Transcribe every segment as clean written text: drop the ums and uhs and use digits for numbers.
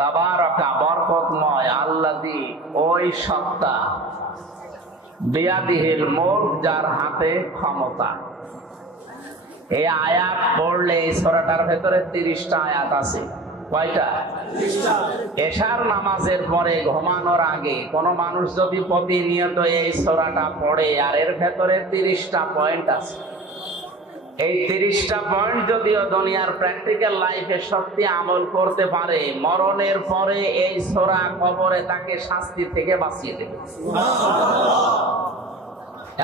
তাবারাকা বরকতময় আল্লাযী ওই সত্তা, বিয়াদিহিল মুলক যার হাতে ক্ষমতা। এই আয়াত পড়লে এই সূরাটার ভেতরে 30টা আয়াত আছে। কয়টা? 30টা। এশার নামাজের পরে ঘুমানোর আগে কোন মানুষ যদি প্রতিনিয়ত এই সূরাটা পড়ে, আর এর ভেতরে 30টা পয়েন্ট আছে। এই 30টা পয়েন্ট যদিও দুনিয়ার প্র্যাকটিক্যাল লাইফে সত্যি আমল করতে পারে, মরণের পরে এই সূরা কবরে তাকে শাস্তি থেকে বাঁচিয়ে দেবে।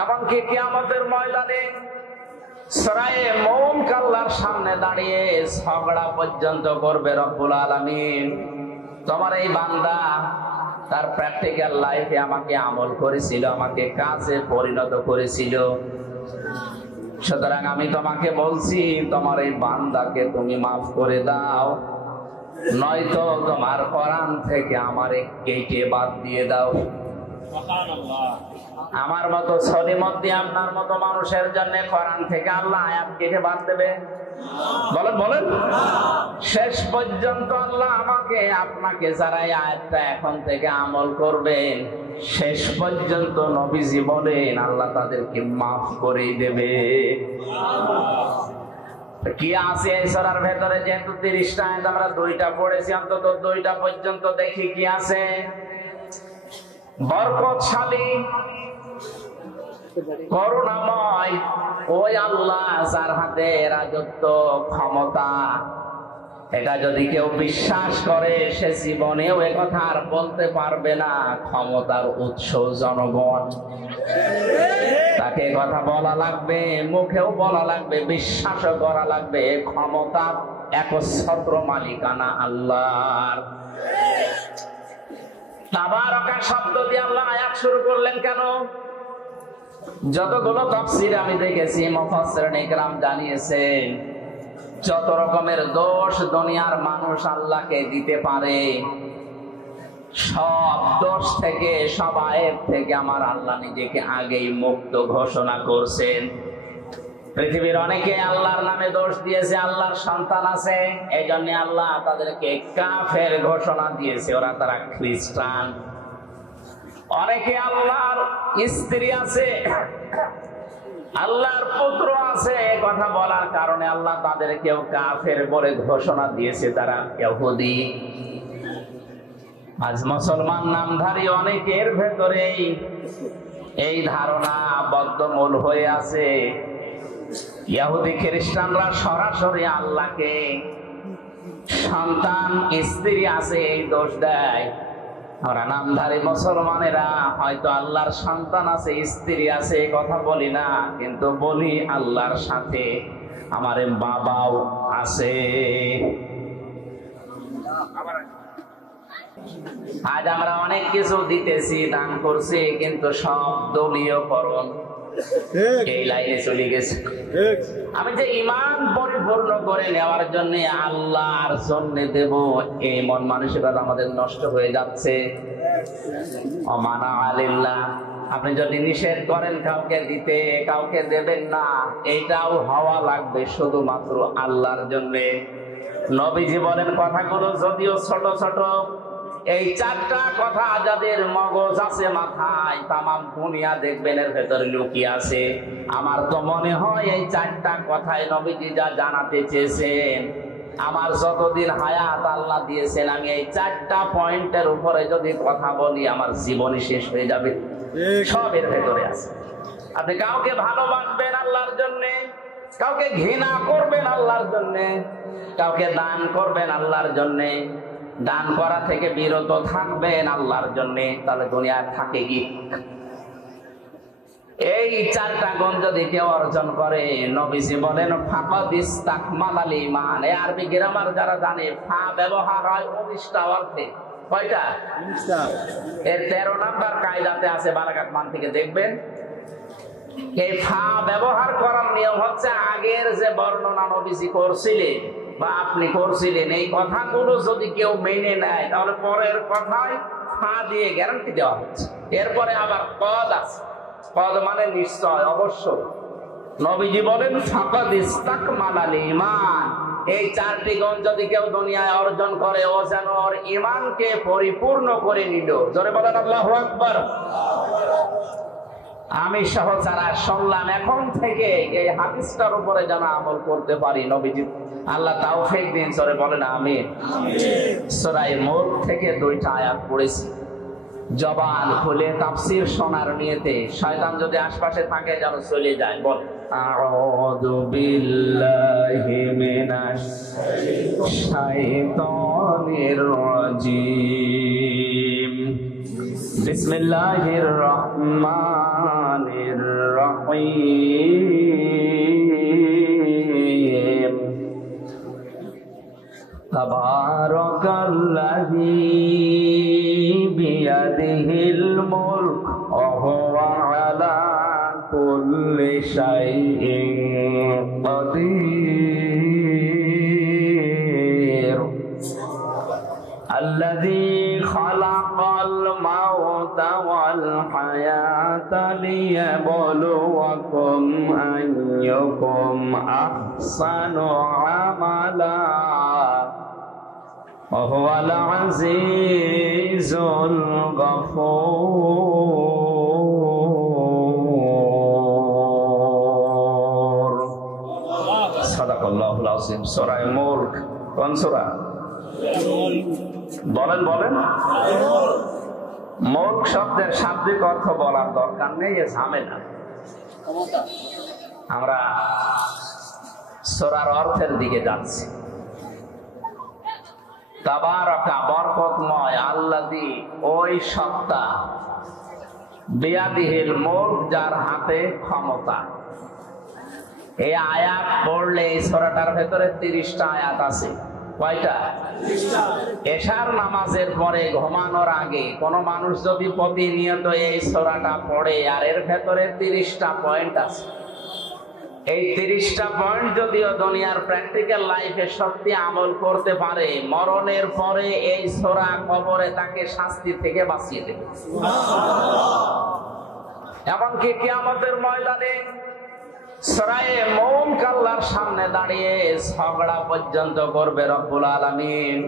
এমনকি কিয়ামতের ময়দানে সূরায়ে মুলক আল্লাহর সামনে দাঁড়িয়ে ঝগড়া পর্যন্ত করবে রব্বুল আলামিন। তোমার এই বান্দা তার প্র্যাকটিক্যাল লাইফে আমাকে আমল করেছিল, আমাকে কাজে পরিণত করেছিল, সুতরাং আমি তোমাকে বলছি তোমার এই বান্দাকে তুমি মাফ করে দাও, নয়তো তোমার কোরআন থেকে আমারে কেটে বাদ দিয়ে দাও। আমার মতো সলিমদ্দি আপনার মতো মানুষের জন্য কোরআন থেকে আল্লাহ আয়াত কেটে বাদ দেবে? বলেন বলেন। শেষ পর্যন্ত আল্লাহ আমাকে আপনাকে যারা এই আয়াতটা এখন থেকে আমল করবেন, শেষ পর্যন্ত নবীজি বলেন আল্লাহ তাদেরকে মাফ করে দেবে। কি আছে এই সূরার ভেতরে? যেহেতু 30টা আয়াত আমরা 2টা পড়েছি, অন্তত 2টা পর্যন্ত দেখি কি আছে। বরকতশালী, করুণাময় ওই আল্লাহ যার হাতে রাজত্ব ক্ষমতা, এটা যদি কেউ বিশ্বাস করে সে জীবনেও একথা আর বলতে পারবে না ক্ষমতার উৎস জনগণ। তাকে কথা বলা লাগবে, মুখেও বলা লাগবে, বিশ্বাসও করা লাগবে ক্ষমতা একচ্ছত্র মালিকানা আল্লাহর। তাবারাকা শব্দ দিয়ে আল্লাহ আয়াত শুরু করলেন কেন? যতগুলো তাফসীর আমি দেখেছি মুফাসসিরিন ইকরাম জানিয়েছেন, যত রকমের দোষ দুনিয়ার মানুষ আল্লাহকে দিতে পারে, সব দোষ থেকে, সব আয়াত থেকে আমার আল্লাহ নিজেকে আগেই মুক্ত ঘোষণা করছেন। পৃথিবীর অনেকে আল্লাহর নামে দোষ দিয়েছে, আল্লাহর সন্তান আছে, এই জন্য আল্লাহ তাদেরকে কাফের ঘোষণা দিয়েছে, ওরা তারা খ্রিস্টান। অনেকে আল্লাহর স্ত্রী আছে, আল্লাহর পুত্র আছে, কথা বলার কারণে আল্লাহ তাদেরকেও কাফের বলে ঘোষণা দিয়েছে, তারা ইহুদি। আজ মুসলমান নামধারী অনেকের ভেতরে এই ধারণা বদ্ধমূল হয়ে আছে। ইহুদি খ্রিস্টানরা সরাসরি আল্লাহকে সন্তান স্ত্রী আছে এই দোষ দেয়। আমরা নামধারী মুসলমানেরা হয়তো আল্লাহর সন্তান আছে স্ত্রী আছে এই কথা বলি না, কিন্তু বলি আল্লাহর সাথে আমার বাবাও আছে। আজ আমরা অনেক কিছু দিতেছি, দান করছি, কিন্তু সব দলীয়করণ এই লাইনে চলে গেছে। আমি যে ঈমান পরিপূর্ণ করে নেওয়ার জন্য আল্লাহর জন্য দেব, এই মন মানসিকতা আমাদের নষ্ট হয়ে যাচ্ছে। অমানা আলিল্লাহ, আপনি যদি নিষেধ করেন কাউকে দিতে, কাউকে দেবেন না, এইটাও হওয়া লাগবে শুধুমাত্র আল্লাহর জন্য। নবীজি বলেন কথাগুলো যদিও ছোট ছোট, এই 4টা কথা যাদের মগজ আছে মাথায়, তামাম দুনিয়া দেখবেন এর ভেতরে লুকিয়ে আছে। আমার তো মনে হয় এই 4টা কথায় নবীজি যা জানাতে চেয়েছেন, আমার যতদিন হায়াত আল্লাহ দিয়েছেন, আমি এই 4টা পয়েন্টের উপরে যদি কথা বলি আমার জীবনই শেষ হয়ে যাবে। সব এর ভেতরে আছে। আপনি কাউকে ভালোবাসবেন আল্লাহর জন্যে, কাউকে ঘৃণা করবেন আল্লাহর জন্যে, কাউকে দান করবেন আল্লাহর জন্যে, দান করা থেকে বিরত থাকবেন আল্লাহর জন্য, তাহলে দুনিয়ায় থাকে কি? এই 4টা গুণ যদি কেউ অর্জন করে, নবীজি বলেন ফাকাদ ইসতাকমালাল ঈমান। এই আরবি গ্রামার যারা জানে, ফা ব্যবহার হয় 19টা অর্থে। কয়টা? 19টা। এর 13 নাম্বার কায়দাতে আছে, বালাগাত মান থেকে দেখবেন। এই ফা ব্যবহার করার নিয়ম হচ্ছে আগের যে বর্ণনা নবীজি করছিলেন বা আপনি করছিলেন, এই কথাগুলো যদি কেউ মেনে নেয়, তাহলে পরের কথায় ফা দিয়ে গ্যারান্টি দেওয়া হচ্ছে। এরপরে আবার কদ আছে, কদ মানে নিশ্চয়, অবশ্যই। নবীজি বলেন ফাকাদ ইসতাকমালাল ঈমান, এই 4টি গুণ যদি কেউ দুনিয়ায় অর্জন করে, ও যেন ওর ঈমানকে পরিপূর্ণ করে নিল। জোরে বলেন আল্লাহু আকবার। আমি সহ যারা শুনলাম, এখন থেকে এই হাদিসটার উপরে যেন আমল করতে পারি। নবীজি আল্লাহ তাওফীক দিন। জোরে বলেন আমিন। সূরা মুলক থেকে 2টা আয়াত পড়েছি। জবান খুলে তাফসীর শোনার নিয়তে, শয়তান যদি আশপাশে থাকে যেন চলে যায়। বল, আউযু বিল্লাহি মিনাশ শাইতানির রাজীম। বিসমিল্লাহির রহমানির রহিম। তাবারাকাল্লাযী বিয়াদিহিল মুলক ওয়া হুয়া আলা কুল্লি শাইইন কাদির। আল্লাযী খালাকাল মাউতা ওয়াল হায়াতা লিয়াবলুয়াকুম আইয়ুকুম আহসানু আমালা ওয়া হুয়াল আজিজুল গফুর। সাদাকাল্লাহুল আযীম। সূরা মুলক কোন সূরা? বলেন বলেন। মুলক শব্দের শাব্দিক অর্থ বলার দরকার নেই, এ ঝামেলা। আমরা সূরার অর্থের দিকে যাচ্ছি। তাবারাকা বরকতময়, আল্লাযী ওই সত্তা, বিয়াদিহিল মুলক যার হাতে ক্ষমতা। এই আয়াত পড়লে এই সূরাটার ভেতরে 30টা আয়াত আছে। কয়টা? এশার নামাজের পরে ঘুমানোর আগে কোন মানুষ যদি প্রতিনিয়ত এই সূরাটা পড়ে, আর এর ভেতরে 30টা পয়েন্ট আছে। এই 30টা পয়েন্ট যদিও দুনিয়ার প্র্যাকটিক্যাল লাইফে সত্যি আমল করতে পারে, মরণের পরে এই সূরা কবরে তাকে শাস্তি থেকে বাঁচিয়ে দেবে। এমনকি কিয়ামতের ময়দানে সূরা মুলক আল্লাহর সামনে দাঁড়িয়ে ঝগড়া পর্যন্ত করবে রব্বুল আলামিন।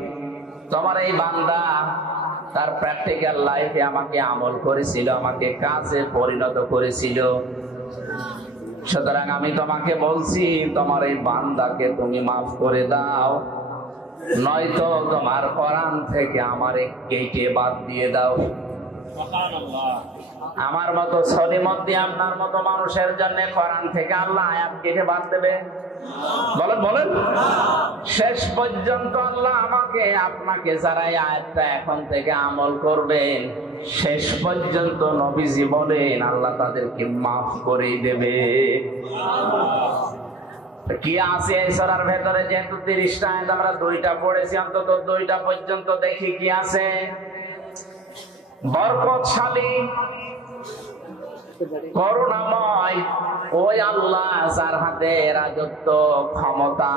তোমার এই বান্দা তার প্র্যাকটিক্যাল লাইফে আমাকে আমল করেছিল, আমাকে কাজে পরিণত করেছিল, সুতরাং আমি তোমাকে বলছি তোমার এই বান্দাকে তুমি মাফ করে দাও, নয়তো তোমার কোরআন থেকে আমারে কেটে বাদ দিয়ে দাও। আমার মতো সলিমদ্দি আপনার মতো মানুষের জন্য কোরআন থেকে আল্লাহ আয়াত কেটে বাদ দেবে? বলেন বলেন। শেষ পর্যন্ত আল্লাহ আমাকে আপনাকে যারা এই আয়াতটা এখন থেকে আমল করবেন, শেষ পর্যন্ত নবীজি বলেন আল্লাহ তাদেরকে মাফ করে দেবে। কি আছে এই সূরার ভেতরে? যেহেতু 30টা আয়াত আমরা 2টা পড়েছি, অন্তত 2টা পর্যন্ত দেখি কি আছে। বরকতশালী, করুণাময় ওই আল্লাহ যার হাতে রাজত্ব, ক্ষমতা।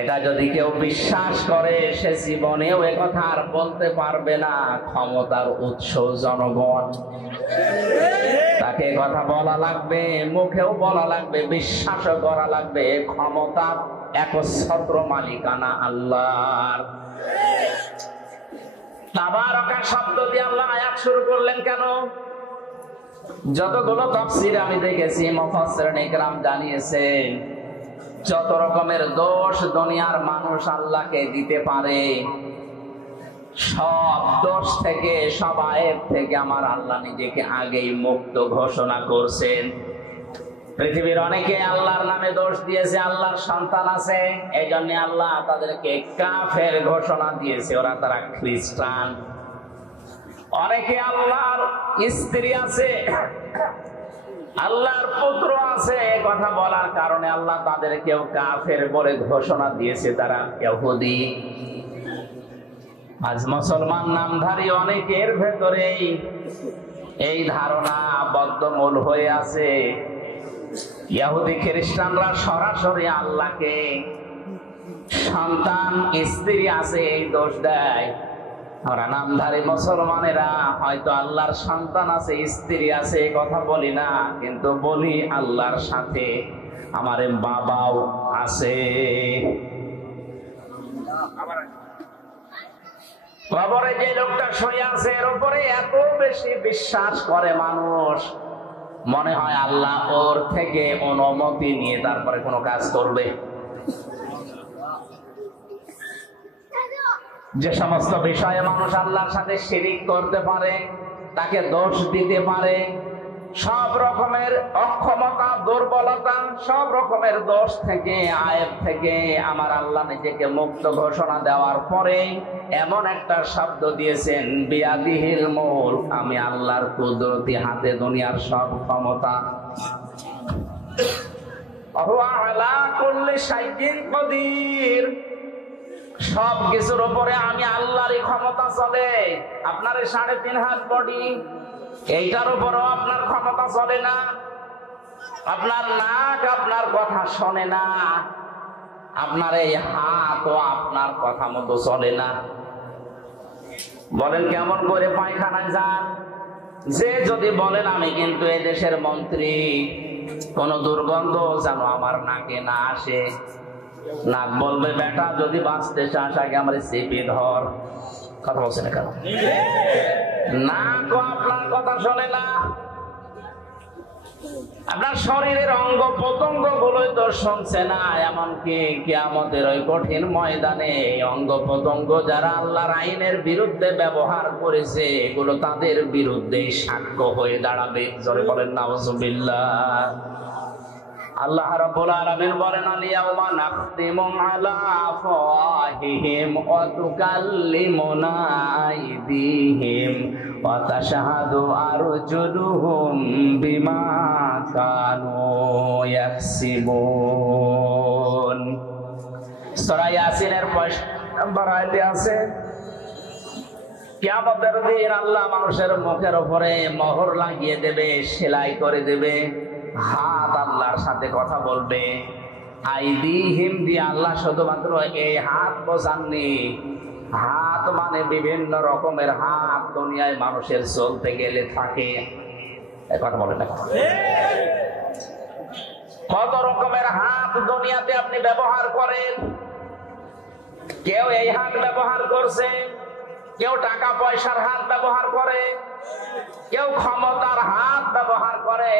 এটা যদি কেউ বিশ্বাস করে, সে জীবনেও এ কথা আর বলতে পারবে না ক্ষমতার উৎস জনগণ। তাকে কথা বলা লাগবে, মুখেও বলা লাগবে, বিশ্বাসও করা লাগবে ক্ষমতার একচ্ছত্র মালিকানা আল্লাহর। তাবারাকা শব্দ দিয়ে আল্লাহ আয়াত শুরু করলেন কেন? যতগুলো তাফসীর আমি দেখেছি, মুফাসসিরিন ইকরাম জানিয়েছেন যত রকমের দোষ দুনিয়ার মানুষ আল্লাহকে দিতে পারে, সব দোষ থেকে, সব আয়াত থেকে আমার আল্লাহ নিজেকে আগেই মুক্ত ঘোষণা করছেন। পৃথিবীর অনেকে আল্লাহর নামে দোষ দিয়েছে, আল্লাহর সন্তান আছে, এই জন্য আল্লাহ তাদেরকে কাফের ঘোষণা দিয়েছে, ওরা তারা খ্রিস্টান। অনেকে আল্লাহর স্ত্রী আছে, আল্লাহর পুত্র আছে, কথা বলার কারণে আল্লাহ তাদেরকেও কাফের বলে ঘোষণা দিয়েছে, তারা ইহুদি। আজ মুসলমান নামধারী অনেকের ভেতরেই এই ধারণা বদ্ধমূল হয়ে আছে। ইহুদি খ্রিস্টানরা সরাসরি আল্লাহকে সন্তান, স্ত্রী আছে এই দোষ দেয়। আমরা নামধারী মুসলমানেরা হয়তো আল্লাহর সন্তান আছে, স্ত্রী আছে, কথা বলি না, কিন্তু বলি আল্লাহর সাথে আমার বাবাও আছে। কবরে যে লোকটা শুয়ে আছে এর উপরে এত বেশি বিশ্বাস করে মানুষ, মনে হয় আল্লাহ ওর থেকে অনুমতি নিয়ে তারপরে কোনো কাজ করবে। যে সমস্ত বিষয়ে মানুষ আল্লাহর সাথে শিরিক করতে পারে, তাকে দোষ দিতে পারে, সব রকমের অক্ষমতা, দুর্বলতা, সব রকমের দোষ থেকে, আয়েব থেকে আমার আল্লাহ নিজেকে মুক্ত ঘোষণা দেওয়ার পরে এমন একটা শব্দ দিয়েছেন, বিয়াদিহিল মুলক, আমি আল্লাহর কুদরতি হাতে দুনিয়ার সব ক্ষমতা। ওয়া আলা কুল্লি শাইইন কদির, সব কিছুর উপরে আমি আল্লাহরই ক্ষমতা চলে। আপনার 3.5 হাত বডি, এইটার উপরও আপনার ক্ষমতা চলে না। আপনার নাক আপনার কথা শোনে না, আপনার এই হাতও আপনার কথা মতো চলে না। বলেন কেমন করে পায়খানায় যান? যে যদি বলেন আমি কিন্তু এই দেশের মন্ত্রী, কোন দুর্গন্ধ যেন আমার নাকে না আসে, নাক বলবে বেটা যদি বাঁচতে চাস আগে আমার চেপে ধর। কথা বলছে না কেন? নাকও আপনার কথা শোনে না। আপনার শরীরের অঙ্গ প্রত্যঙ্গ গুলোই তো শুনছে না। এমনকি কিয়ামতের ওই কঠিন ময়দানে অঙ্গ প্রত্যঙ্গ যারা আল্লাহর আইনের বিরুদ্ধে ব্যবহার করেছে, এগুলো তাদের বিরুদ্ধে সাক্ষ্য হয়ে দাঁড়াবে। জোরে বলেন নাউজুবিল্লাহ। আল্লাহ রাব্বুল আলামিন বলেন, আল-ইয়াওমা নাখতিমু আলা আফওয়াহিহিম ওয়া তুকাল্লিমুনা আইদিহিম ওয়া তাশহাদু আরজুলুহুম বিমা কানু ইয়াকসিবুন। সূরা ইয়াসিনের 5 নম্বর আয়াতে আছে, কিয়ামতের দিন আল্লাহ মানুষের মুখের উপরে মোহর লাগিয়ে দেবে, সেলাই করে দেবে। হাত আল্লাহর সাথে কথা বলবে। আইদিহিম দিয়ে আল্লাহ শুধুমাত্র এই হাত বোঝাননি, হাত মানে বিভিন্ন রকমের হাত দুনিয়ায় মানুষের চলতে গেলে থাকে। কথা বলেন না, কত রকমের হাত দুনিয়াতে আপনি ব্যবহার করেন। কেউ এই হাত ব্যবহার করছে, কেউ টাকা পয়সার হাত ব্যবহার করে, কেউ ক্ষমতার হাত ব্যবহার করে।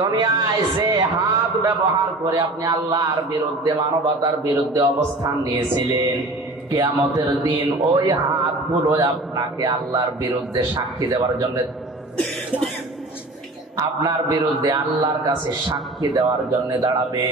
দুনিয়ায় যে হাত ব্যবহার করে আপনি আল্লাহর বিরুদ্ধে, মানবতার বিরুদ্ধে অবস্থান নিয়েছিলেন, কিয়ামতের দিন ওই হাতগুলো আপনাকে আল্লাহর বিরুদ্ধে সাক্ষী দেওয়ার জন্য, আপনার বিরুদ্ধে আল্লাহর কাছে সাক্ষী দেওয়ার জন্য দাঁড়াবে।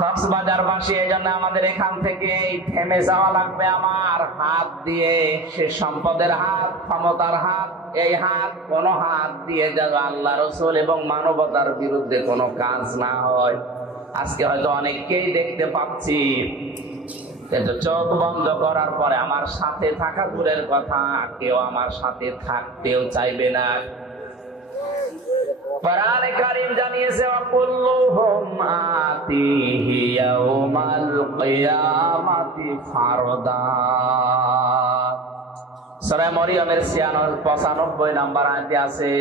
কক্সবাজারবাসী, এই জন্য আমাদের এখান থেকে থেমে যাওয়া লাগবে। আমার হাত দিয়ে, সে সম্পদের হাত, ক্ষমতার হাত, এই হাত কোন হাত দিয়ে যেন আল্লাহ রাসূল এবং মানবতার বিরুদ্ধে কোনো কাজ না হয়। আজকে হয়তো অনেককেই দেখতে পাচ্ছি, কিন্তু চোখ বন্ধ করার পরে আমার সাথে থাকা দূরের কথা, কেউ আমার সাথে থাকতেও চাইবে না। কোরআনে কারীম জানিয়েছে, ওয়াকুল্লুহুম আতিহি ইয়াউমাল কিয়ামাতি ফারদা। সূরা মরিয়মের 95 নম্বর আয়াতে আছে,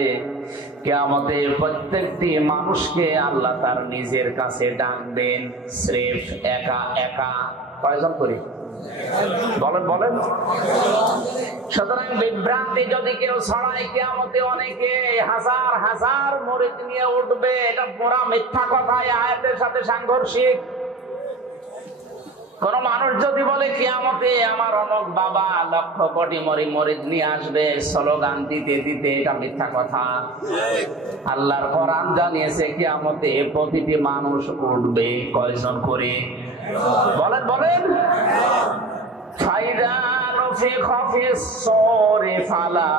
কিয়ামতে প্রত্যেকটি মানুষকে আল্লাহ তার নিজের কাছে ডাকবেন, স্রেফ একা একা। কয়জন করি? বলেন বলেন। সুতরাং বিভ্রান্তি যদি কেউ ছড়ায়, কিয়ামতে অনেকে হাজার হাজার মুরিদ নিয়ে উঠবে, এটা পুরা মিথ্যা কথা, আয়াতের সাথে সাংঘর্ষিক। কোন মানুষ যদি বলে কিয়ামতে আমার অমুক বাবা লক্ষ কোটি মুরিদ নিয়ে আসবে, স্লোগান দিতে দিতে, এটা মিথ্যা কথা। আল্লাহর কোরআন জানিয়েছে কিয়ামতে প্রতিটি মানুষ উঠবে। কয়জন করে? বলেন বলেন। ফাইদা নুফিখা ফিস-সূরি ফালা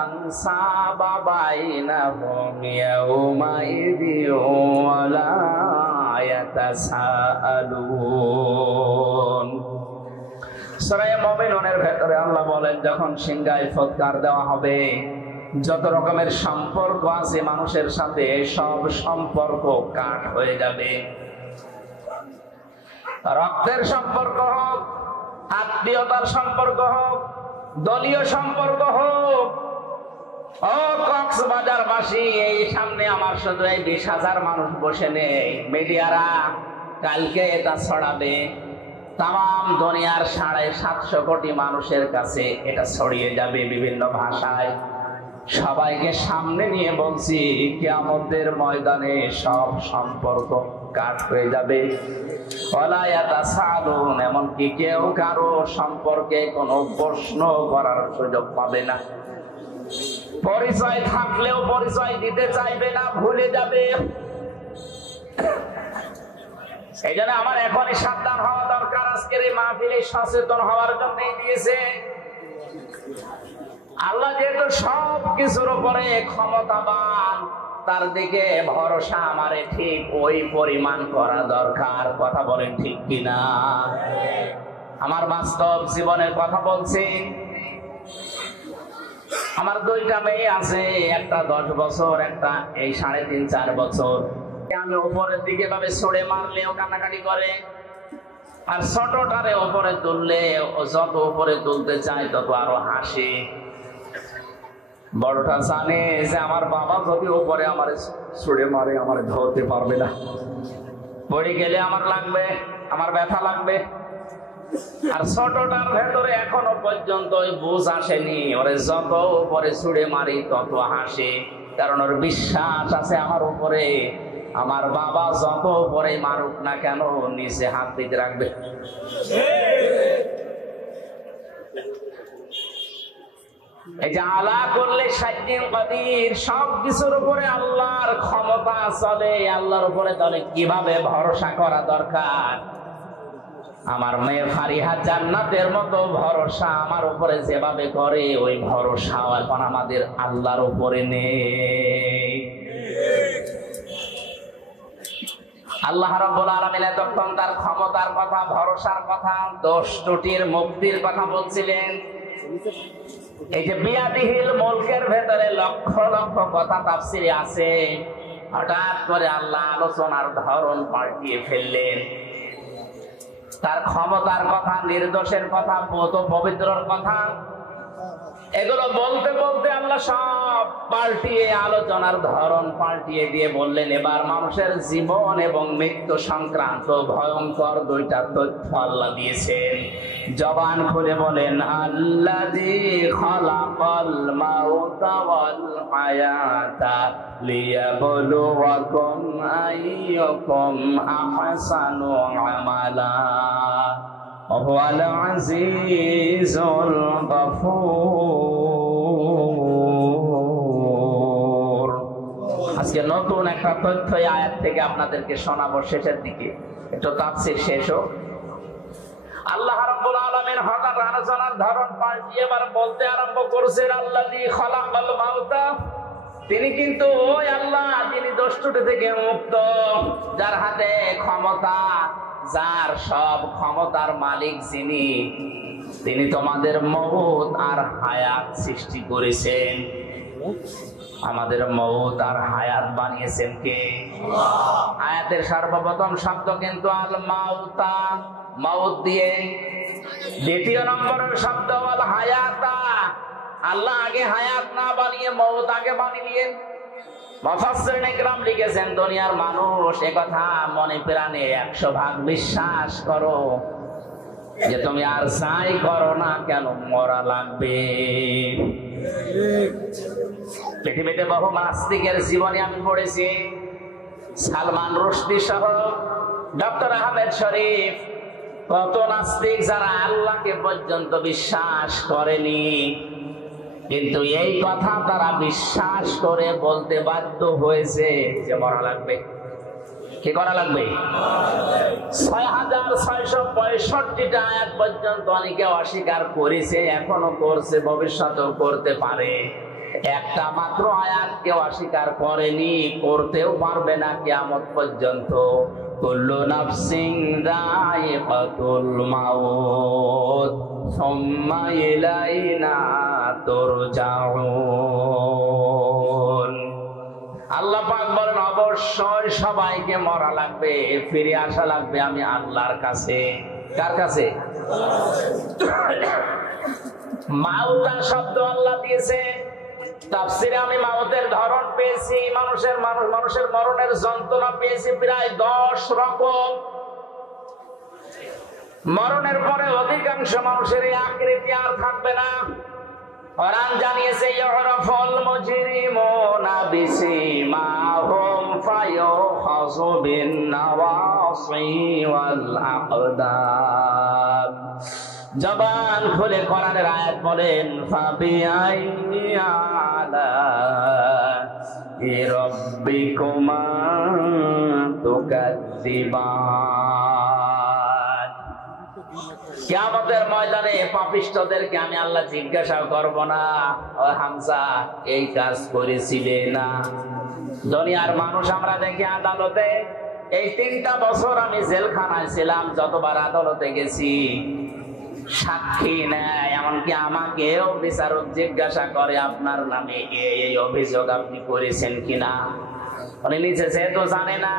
আনসাবা বাইনাহুম ইয়াওমাইযিন ওয়া লা ইয়াতাসাআলুন। সূরা মুমিনুনের ভেতরে আল্লাহ বলেন, যখন সিংহায় ফুৎকার দেওয়া হবে, যত রকমের সম্পর্ক আছে মানুষের সাথে, সব সম্পর্ক কাট হয়ে যাবে। রক্তের সম্পর্ক হোক, আত্মীয়তার সম্পর্ক হোক, দলীয় সম্পর্ক হোক, ও কক্সবাজারবাসী, এই সামনে আমার শুধু এই 20,000 মানুষ বসে নেই। মিডিয়ারা কালকে এটা ছড়াবে, তাম দুনিয়ার 750 কোটি মানুষের কাছে এটা ছড়িয়ে যাবে বিভিন্ন ভাষায়। সবাইকে সামনে নিয়ে বলছি, কিয়ামতের ময়দানে সব সম্পর্ক কাট হয়ে যাবে। এমনকি কেউ কারো সম্পর্কে কোনো প্রশ্ন করার সুযোগ পাবে না। পরিচয় থাকলেও পরিচয় দিতে চাইবে না, ভুলে যাবে। এই জন্য আমার এখনই সাবধান হওয়া দরকার। আজকের এই মাহফিলে সচেতন হওয়ার জন্যই দিয়েছে আল্লাহ। যেহেতু সব কিছুর উপরে ক্ষমতাবান, তার দিকে ভরসা আমারে ঠিক ওই পরিমাণ করা দরকার। কথা বলেন ঠিক কিনা? আমার বাস্তব জীবনের কথা বলছি। আমার 2টা মেয়ে আছে, একটা 10 বছর, একটা এই 3.5-4 বছর। আমি উপরের দিকে ভাবে ছড়ে মারলেও কান্নাকাটি করে, আর ছোটটারে উপরে তুললে ও যত উপরে তুলতে চায় তত আরো হাসে। বড়টা জানে যে আমার বাবা যদি উপরে আমার ছুড়ে মারে আমার ধরতে পারবে না, পড়ে গেলে আমার লাগবে, আমার ব্যথা লাগবে। আর ছোটটার ভেতরে এখনো পর্যন্ত ওই বুঝ আসেনি, ওরে যত উপরে ছুড়ে মারি তত হাসে। কারণ ওর বিশ্বাস আছে আমার উপরে, আমার বাবা যত উপরে মারুক না কেন নিচে হাত দিতে রাখবে। এই যে আলা করলে সাইয়্যিন কাদির, সব কিছুর উপরে আল্লাহর ক্ষমতা চলে। আল্লাহর উপরে তাহলে কিভাবে ভরসা করা দরকার। আমার মেয়ে ফারিহা জান্নাতের মতো ভরসা আমার উপরে যেভাবে করে, ওই ভরসা এখন আমাদের আল্লাহর উপরে নেই। আল্লাহ রাব্বুল আলামিন তখন তার ক্ষমতার কথা, ভরসার কথা, দোষ ত্রুটির মুক্তির কথা বলছিলেন। এই যে বিয়াদিহিল মুলকের ভেতরে লক্ষ লক্ষ কথা তাফসিরে আছে। হঠাৎ করে আল্লাহ আলোচনার ধরন পাল্টিয়ে ফেললেন। তার ক্ষমতার কথা, নির্দোষের কথা, পবিত্রর কথা, এগুলো বলতে বলতে আল্লাহ সব পাল্টিয়ে আলোচনার ধরন পাল্টিয়ে দিয়ে বললেন, এবার মানুষের জীবন এবং মৃত্যু সংক্রান্ত ভয়ঙ্কর 2টা তথ্য আল্লাহ দিয়েছেন। জবান খুলে বলেন, আল্লাযী খালাকাল মাউতা ওয়াল হায়াতা লিয়াবলুয়াকুম আইয়ুকুম আহসানু আমালা ওয়াল আজিজুল গফুর। আজকে নতুন একটা তথ্য এই আয়াত থেকে আপনাদেরকে শোনাবো। শেষের দিকে একটু তাফসীর শেষ হোক। আল্লাহ রাব্বুল আলামিন হঠাৎ আলোচনার ধরন পাল্টিয়ে এবার বলতে আরম্ভ করেছেন, আল্লাযী খালাকাল মাউতা, তিনি কিন্তু ওই আল্লাহ যিনি দোষ ত্রুটি থেকে মুক্ত, যার হাতে ক্ষমতা, যার সব ক্ষমতার মালিক যিনি, তিনি তোমাদের মউত আর হায়াত সৃষ্টি করেছেন। আমাদের মউত আর হায়াত বানিয়েছেন কে? আল্লাহ। আয়াতের সর্বপ্রথম শব্দ কিন্তু আল মাউতা, মউত দিয়ে। দ্বিতীয় নম্বরের শব্দ আল হায়াতা, আল্লাহ আগে হায়াত না বানিয়ে মউত আগে বানিয়েছেন। মুফাসসিরিন ইকরাম লিখেছেন, দুনিয়ার মানুষ একথা মনে প্রাণে 100 ভাগ বিশ্বাস করো যে তুমি আর যাই করো না কেন মরা লাগবে। পৃথিবীতে বহু নাস্তিকের জীবনে আমি পড়েছি, সালমান রুশদি সহ ডক্টর আহমেদ শরীফ, কত নাস্তিক যারা আল্লাহকে পর্যন্ত বিশ্বাস করেনি, কিন্তু এই কথা তারা বিশ্বাস করে বলতে বাধ্য হয়েছে যে মরা লাগবে। কি করা লাগবে? 6665টা আয়াত পর্যন্ত অনেকে অস্বীকার করেছে, এখনো করছে, ভবিষ্যতেও করতে পারে। একটা মাত্র আয়াত কেউ অস্বীকার করেনি, করতেও পারবে না কিয়ামত পর্যন্ত। কুল্লু নাফসিন যায়িকাতুল মাউত সুম্মা ইলাইনা তুরজাউন। আল্লাহ পাক বলেন, অবশ্যই সবাইকে মরা লাগবে, ফিরে আসা লাগবে আমি আল্লাহর কাছে। কার কাছে? মাউতা শব্দ আল্লাহ দিয়েছে তাফসিরে আমি মাউতের ধরন পেয়েছি, মানুষের মরণের যন্ত্রণা পেয়েছি প্রায় 10 রকম। মরণের পরে অধিকাংশ মানুষের এই আকৃতি আর থাকবে না। কোরআন জানিয়েছে ইউরাফুল মুজরিমুনা বিসিমাহুম ফায়ুখাযু বিন নাওয়াসি ওয়াল আকদাম। জবান খুলে কোরআনের আয়াত বলেন, ফাবিআইয়ি আলা'i রাব্বিকুমা তুকাজ্জিবান। কিয়ামতের ময়দানে পাপিষ্ঠদেরকে আমি আল্লাহ জিজ্ঞাসা করব না, ও হামজা এই কাজ করেছিলে না? দুনিয়ার মানুষ আমরা দেখি আদালতে, এই 3টা বছর আমি জেলখানায় ছিলাম, যতবার আদালতে গেছি সাক্ষী নেয়, এমনকি আমাকেও বিচারক জিজ্ঞাসা করে আপনার নামে এই অভিযোগ আপনি করেছেন কিনা। উনি নিচে যেহেতু জানে না,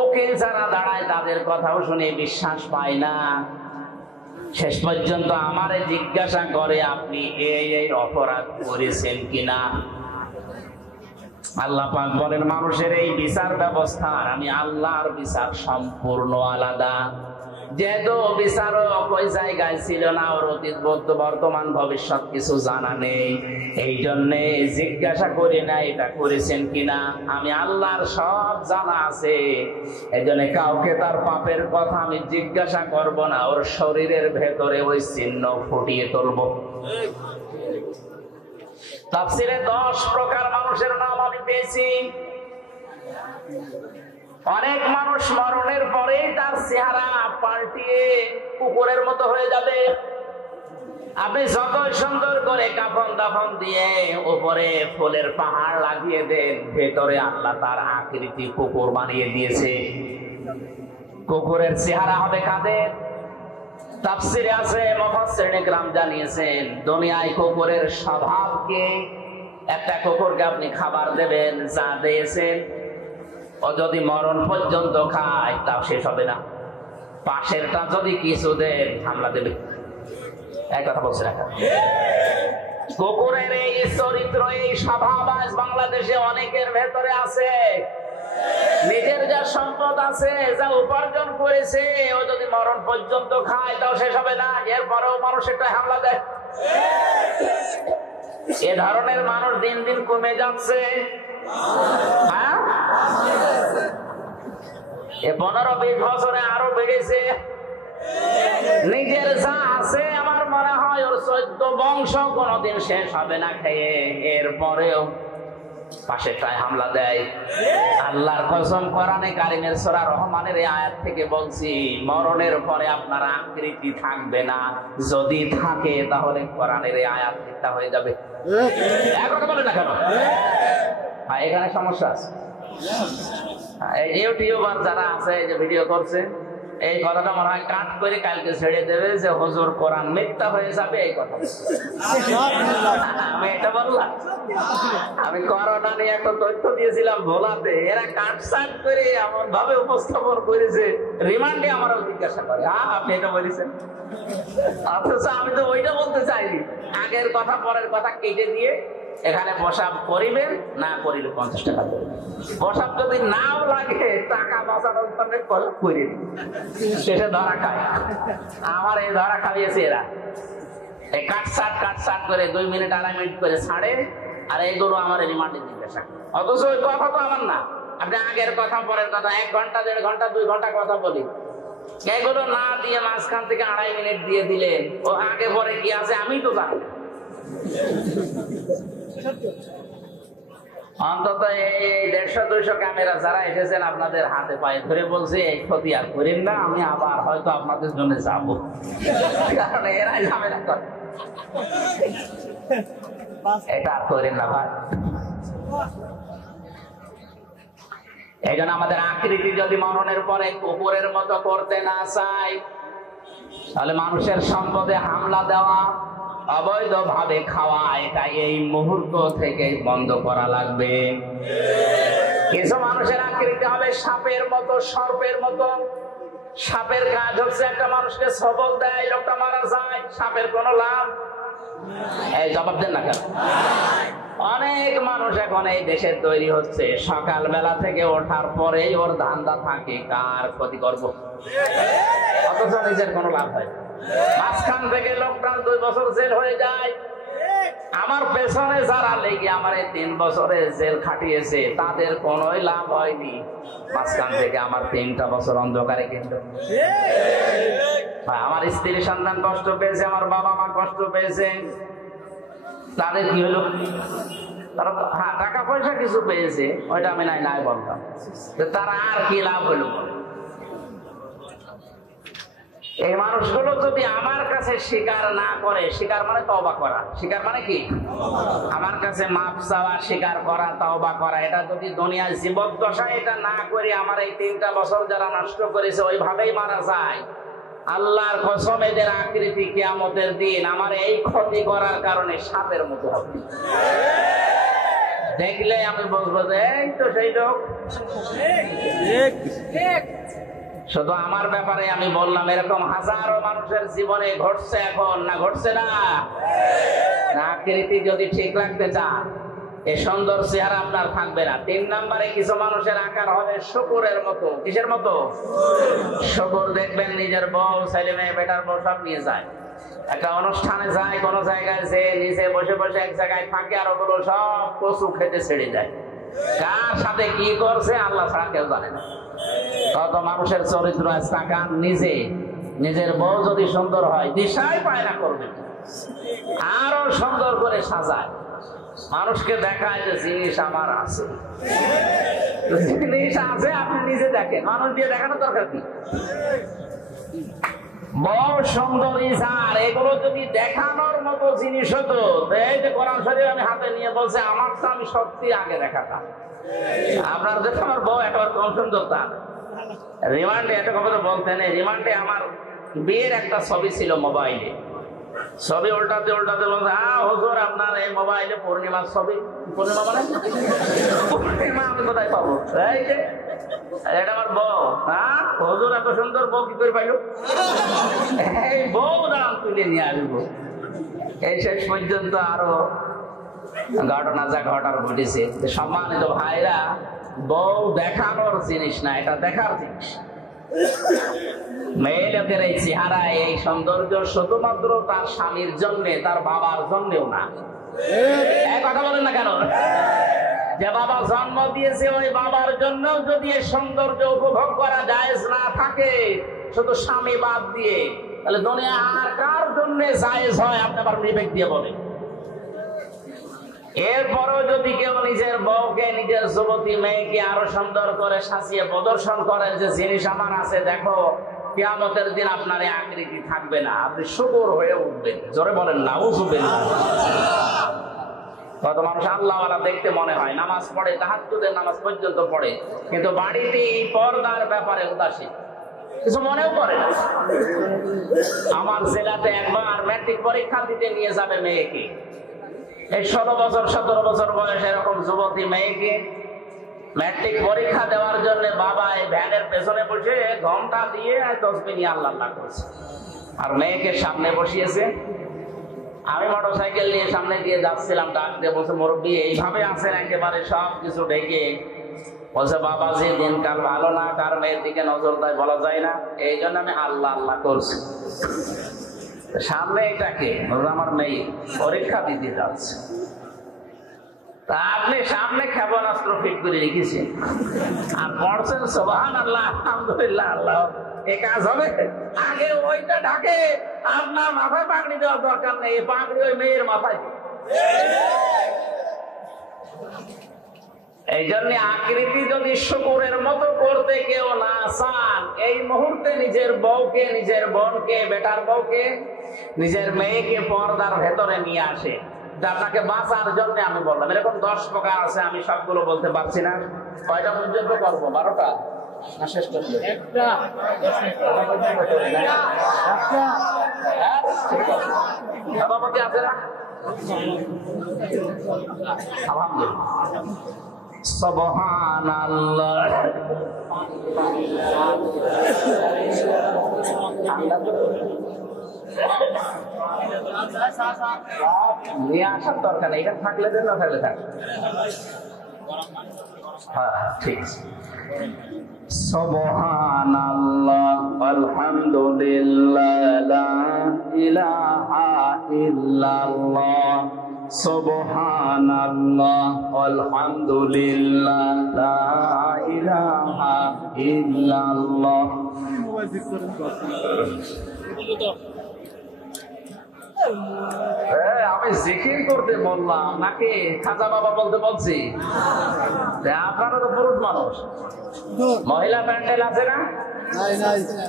উকিল যারা দাঁড়ায় তাদের কথাও শুনে বিশ্বাস পায় না, শেষ পর্যন্ত আমারে জিজ্ঞাসা করে আপনি এই অপরাধ করেছেন কিনা। আল্লাহ পাক বলেন, মানুষের এই বিচার ব্যবস্থা আর আমি আল্লাহর বিচার সম্পূর্ণ আলাদা। যেহেতু বিচারক ওই জায়গায় ছিল না, ওর অতীত বর্তমান ভবিষ্যৎ কিছু জানা নেই, এই জন্য জিজ্ঞাসা করি না এটা করেছেন কিনা। আমি আল্লাহর সব জানা আছে, এই জন্য কাউকে তার পাপের কথা আমি জিজ্ঞাসা করব না, ওর শরীরের ভেতরে ওই চিহ্ন ফুটিয়ে তুলবো। তাফসিরে 10 প্রকার মানুষের নাম আমি পেয়েছি। অনেক মানুষ মরণের পরেই তার চেহারা পাল্টিয়ে কুকুরের মতো হয়ে যাবে। আপনি যতই সুন্দর করে কাফন দাফন দিয়ে উপরে ফুলের পাহাড় লাগিয়ে দেন, ভেতরে আল্লাহ তার আকৃতি কুকুর বানিয়ে দিয়েছে। কুকুরের চেহারা হবে কাদের? তাফসিরে আছে, মুফাসসিরিন ইকরাম জানিয়েছেন, দুনিয়ায় কুকুরের স্বভাবকে, একটা কুকুরকে আপনি খাবার দেবেন, যা দিয়েছেন, ও যদি মরণ পর্যন্ত খায় তাও শেষ হবে না। পাশেরটা যদি কিছু দেন হামলা দেবে। এক কথা বলছে না? কুকুরের এই চরিত্র, এই স্বভাব আজ বাংলাদেশে অনেকের ভেতরে আছে। নিজের যা সম্পদ আছে, যা উপার্জন করেছে, ও যদি মরণ পর্যন্ত খায় তাও শেষ হবে না, এরপরেও মানুষেরটা হামলা দেয়। এ ধরনের মানুষ দিন দিন কমে যাচ্ছে। হ্যাঁ, 15-20 বছরে আরো বেড়েছে। নিজের যা আছে আমার মনে হয় ওর 14 বংশ কোনদিন শেষ হবে না খেয়ে, এরপরেও পাশেরটায় হামলা দেয়। আল্লাহর কসম, কোরআনে কারিমের সূরা রহমানের এই আয়াত থেকে বলছি, মরণের পরে আপনার আকৃতি থাকবে না, যদি থাকে তাহলে কোরআনের এই আয়াত মিথ্যা হয়ে যাবে। এখন বলে না কেন? এখানে সমস্যা আছে। ইউটিউবার যারা আছে, যে ভিডিও করছে, এই কথাটা মনে হয় কাট করে কালকে ছেড়ে দেবে যে হুজুর কোরআন মিথ্যা হয়ে যাবে, এই কথা। আমি এটা বললাম, আমি করোনা নিয়ে একটা তথ্য দিয়েছিলাম ভোলাতে, এরা কাটসাট করে এমন ভাবে উপস্থাপন করেছে, রিমান্ডে আমার জিজ্ঞাসা করে আপনি এটা বলেছেন, অথচ আমি তো ওইটা বলতে চাইনি। আগের কথা পরের কথা কেটে দিয়ে এখানে প্রসাব করিবেন, না করিলে 50 টাকা দেবেন। প্রসাব যদি নাও লাগে, টাকা বাঁচানোর জন্য প্রসাব করি, শেষে ধরা খায়। আমার এই ধরা খাইয়েছে এরা, এই কাটসাট করে 2 মিনিট 2.5 মিনিট করে ছাড়ে, আর এইগুলো আমার রিমান্ডে জিজ্ঞাসা। অথচ ওই কথা তো আমার না, আপনি আগের কথা পরের কথা 1 ঘন্টা 1.5 ঘন্টা 2 ঘন্টা কথা বলি, এগুলো না দিয়ে মাঝখান থেকে 2.5 মিনিট দিয়ে দিলেন, ও আগে পরে কি আছে আমি তো জানি। অন্তত এই 150-200 ক্যামেরা যারা এসেছেন, আপনাদের হাতে পায়ে ধরে বলছে এই ক্ষতি আর করেন না, আমি আবার হয়তো আপনাদের জন্য যাবো, কারণ এরাই ঝামেলা করে। এটা আর করেন না ভাই। এই জন্য আমাদের আকৃতি যদি মরণের পরে কুকুরের মতো করতে না চাই, তাহলে মানুষের সম্পদে হামলা দেওয়া, অবৈধভাবে খাওয়া, এটা এই মুহূর্ত থেকে বন্ধ করা লাগবে। কিছু মানুষের আকৃতি হবে সাপের মতো, সর্পের মতো। সাপের কাজ হচ্ছে একটা মানুষকে সবল দেয়, লোকটা মারা যায়, সাপের কোনো লাভ। এই জবাব দেন না কেন? অনেক মানুষ এখন এই দেশে তৈরি হচ্ছে, সকালবেলা থেকে ওঠার পরেই ওর ধান্দা থাকে কার ক্ষতি করব, অথচ নিজের কোনো লাভ হয়। মাঝখান থেকে লোকটা 2 বছর জেল হয়ে যায়। আমার পেছনে যারা লেগে আমার এই 3 বছরে জেল খাটিয়েছে তাদের কোনো লাভ হয়নি। মাঝখান থেকে আমার 3টা বছর অন্ধকারে গেল। আমার স্ত্রী সন্তান কষ্ট পেয়েছে, আমার বাবা মা কষ্ট পেয়েছে। তাদের কি হলো? তারা হ্যাঁ টাকা পয়সা কিছু পেয়েছে, ওইটা আমি নাই বলতাম, তারা আর কি লাভ হলো? এই মানুষগুলো যদি আমার কাছে স্বীকার না করে, স্বীকার মানে তওবা করা, স্বীকার মানে কি? আমার কাছে মাপ চাওয়া, স্বীকার করা, তওবা করা, এটা যদি দুনিয়ার জীবদ্দশায় এটা না করে আমার এই 3টা বছর যারা নষ্ট করেছে ওইভাবেই মারা যায়, আল্লাহর কসম এদের আকৃতি কিয়ামতের দিন আমার এই ক্ষতি করার কারণে সাপের মতো হবে। দেখলে আমি বলবো যে এই তো সেই লোক। শুধু আমার ব্যাপারে আমি বললাম, এরকম হাজারো মানুষের জীবনে ঘটছে এখন, না ঘটছে না? আকৃতি যদি ঠিক রাখতে চান, এই সুন্দর চেহারা আপনার থাকবে না। 3 নম্বরে কিছু মানুষের আকার হবে শুকুরের মতো। কিসের মতো? শুকুর। দেখবেন নিজের বউ, ছেলে মেয়ে, বেটার বউ সব নিয়ে যায়, একটা অনুষ্ঠানে যায়, কোন জায়গায় যে নিচে বসে বসে এক জায়গায় থাকে, আর ওগুলো সব কচু খেতে ছেড়ে যায়। কার সাথে কি করছে আল্লাহ ছাড়া কেউ জানে না। কত মানুষের চরিত্র তাকান, নিজের বউ যদি সুন্দর হয় দিশাই পায়না করবে, আরো সুন্দর করে সাজায়, মানুষকে দেখায় যে জিনিস আমার আছে, জিনিস আছে, আপনি নিজে দেখেন, মানুষ দিয়ে দেখানো দরকার কি? বউ সুন্দরী স্যার, এগুলো যদি দেখানোর মতো জিনিস হতো, এই যে কোরআন শরীফ আমি হাতে নিয়ে বলছে আমার তো আমি সত্যি আগে দেখাতাম। আপনার দেখো আমার বউ একেবারে কম সুন্দর তা রিমান্ডে একটা কথা বলতেন, রিমান্ডে আমার বিয়ের একটা ছবি ছিল মোবাইলে, ছবি উল্টাতে উল্টাতে বলছে হুজুর আপনার এই মোবাইলে পূর্ণিমার ছবি। পূর্ণিমা মানে পূর্ণিমা আমি কোথায় পাবো? এই যে এটা আমার বউ। হ্যাঁ হুজুর এত সুন্দর বউ কি করে পাইল? এই বউ দাম তুলে নিয়ে আসবো। এই শেষ পর্যন্ত আরো ঘটনা যা ঘটার ঘটেছে। সম্মানিত ভাইরা, বউ দেখানোর জিনিস না, এটা দেখার জিনিস। মেয়ে লোকের এই চেহারা, এই সৌন্দর্য শুধুমাত্র তার স্বামীর জন্য, তার বাবার জন্যও না। এক কথা বলেন না কেন? যে বাবা জন্ম দিয়েছে ওই বাবার জন্য যদি এই সৌন্দর্য উপভোগ করা জায়েজ না থাকে, শুধু স্বামী বাদ দিয়ে, তাহলে দুনিয়া আর কার জন্য জায়েজ হয় আপনি আবার বিবেক দিয়ে বলেন। এরপরও যদি কেউ নিজের বউকে, নিজের যুবতী মেয়েকে আরো সুন্দর করে সাজিয়ে প্রদর্শন করে যে জিনিস আমার আছে দেখো, কিয়ামতের দিন আপনার এই আকৃতি থাকবে না, আপনি শুকর হয়ে উঠবেন। জোরে বলেন নাউযুবিল্লাহ। কত মানুষ আল্লাহওয়ালা দেখতে মনে হয়, নামাজ পড়ে, তাহাজ্জুদের নামাজ পর্যন্ত পড়ে, কিন্তু বাড়িতে এই পর্দার ব্যাপারে উদাসীন, কিছু মনেও করে না। আমার জেলাতে একবার ম্যাট্রিক পরীক্ষা দিতে নিয়ে যাবে মেয়েকে, এই 16 বছর 17 বছর বয়স এরকম যুবতী মেয়েকে ম্যাট্রিক পরীক্ষা দেওয়ার জন্য বাবা এই ভ্যানের পেছনে বসে ঘন্টা দিয়ে তসবিহ নিয়ে আল্লাহ আল্লাহ করছে, আর মেয়েকে সামনে বসিয়েছে। আমি মোটরসাইকেল নিয়ে সামনে দিয়ে যাচ্ছিলাম, ডাক দিয়ে বলছে মুরব্বী এইভাবে আছেন একেবারে সব কিছু ঢেকে। বলছে বাবাজি দিনকাল ভালো না, কার মেয়ের দিকে নজর দেয় বলা যায় না, এই জন্য আমি আল্লাহ আল্লাহ করছি। সামনে এটাকে আমার মেয়ে পরীক্ষা দিতে যাচ্ছে, তা আপনি সামনে ক্ষেপণাস্ত্র ফিট করে রেখেছেন আর পড়ছেন সুবহানাল্লাহ আলহামদুলিল্লাহ আল্লাহ, এ কাজ হবে? আগে ওইটা ঢাকে, আপনার মাথায় পাগড়ি দেওয়ার দরকার নেই, এই পাগড়ি ওই মেয়ের মাথায়। এই জন্য আকৃতি যদি শুকুরের মতো করতে কেউ না চান, এই মুহূর্তে নিজের বউকে, নিজের বোনকে, বেটার বউকে, নিজের মেয়েকে পর্দার ভেতরে নিয়ে আসে। আপনাকে বাঁচার জন্য আমি বললাম, এরকম 10 প্রকার আছে, আমি সবগুলো বলতে পারছি না। কয়টা পর্যন্ত করবো? 12টা না শেষ করবো? একটা সভাপতি আছে না? আলহামদুলিল্লাহ, সুবহানাল্লাহ। নিয়ে আসার দরকার নেই, এখানে থাকলে দেন, না থাকলে থাক। হ্যাঁ ঠিক আছে। সুবহানাল্লাহ আলহামদুলিল্লাহ লা ইলাহা ইল্লাল্লাহ সুবহানাল্লাহ আলহামদুলিল্লাহ লা ইলাহা ইল্লাল্লাহ। আমি জিকির করতে বললাম নাকি খাজা বাবা বলতে বলছি? আপনারা তো পুরুষ মানুষ, মহিলা প্যান্ডেল আছে না?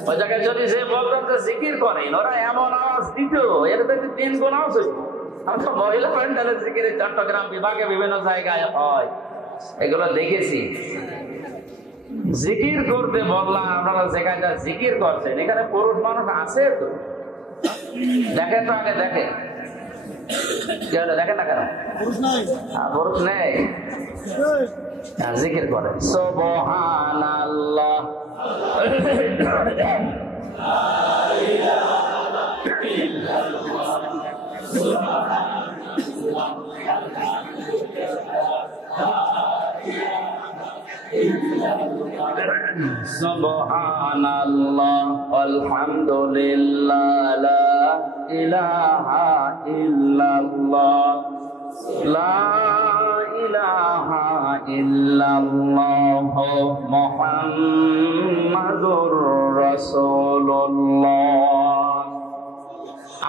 ওই জায়গায় যদি যে বলতাম যে জিকির করেন, ওরা এমন আওয়াজ দিত এর থেকে 3 গুণ আওয়াজ হইত। আমি তো মহিলা প্যান্ডেলের জিকির চট্টগ্রাম বিভাগে বিভিন্ন জায়গায় হয়, এগুলো দেখেছি। জিকির করতে বললাম, আপনারা যেখানে জিকির করছেন এখানে পুরুষ মানুষ আছে তো? দেখেন তো আগে, দেখেন দেখেন না কেন পুরুষ নেই? জিকির করেন সুবহানাল্লাহ সুবহানাল্লাহ আলহামদুলিল্লাহ লা ইলাহা ইল্লাল্লাহ লা ইলাহা ইল্লাল্লাহ মুহাম্মাদুর রাসূলুল্লাহ।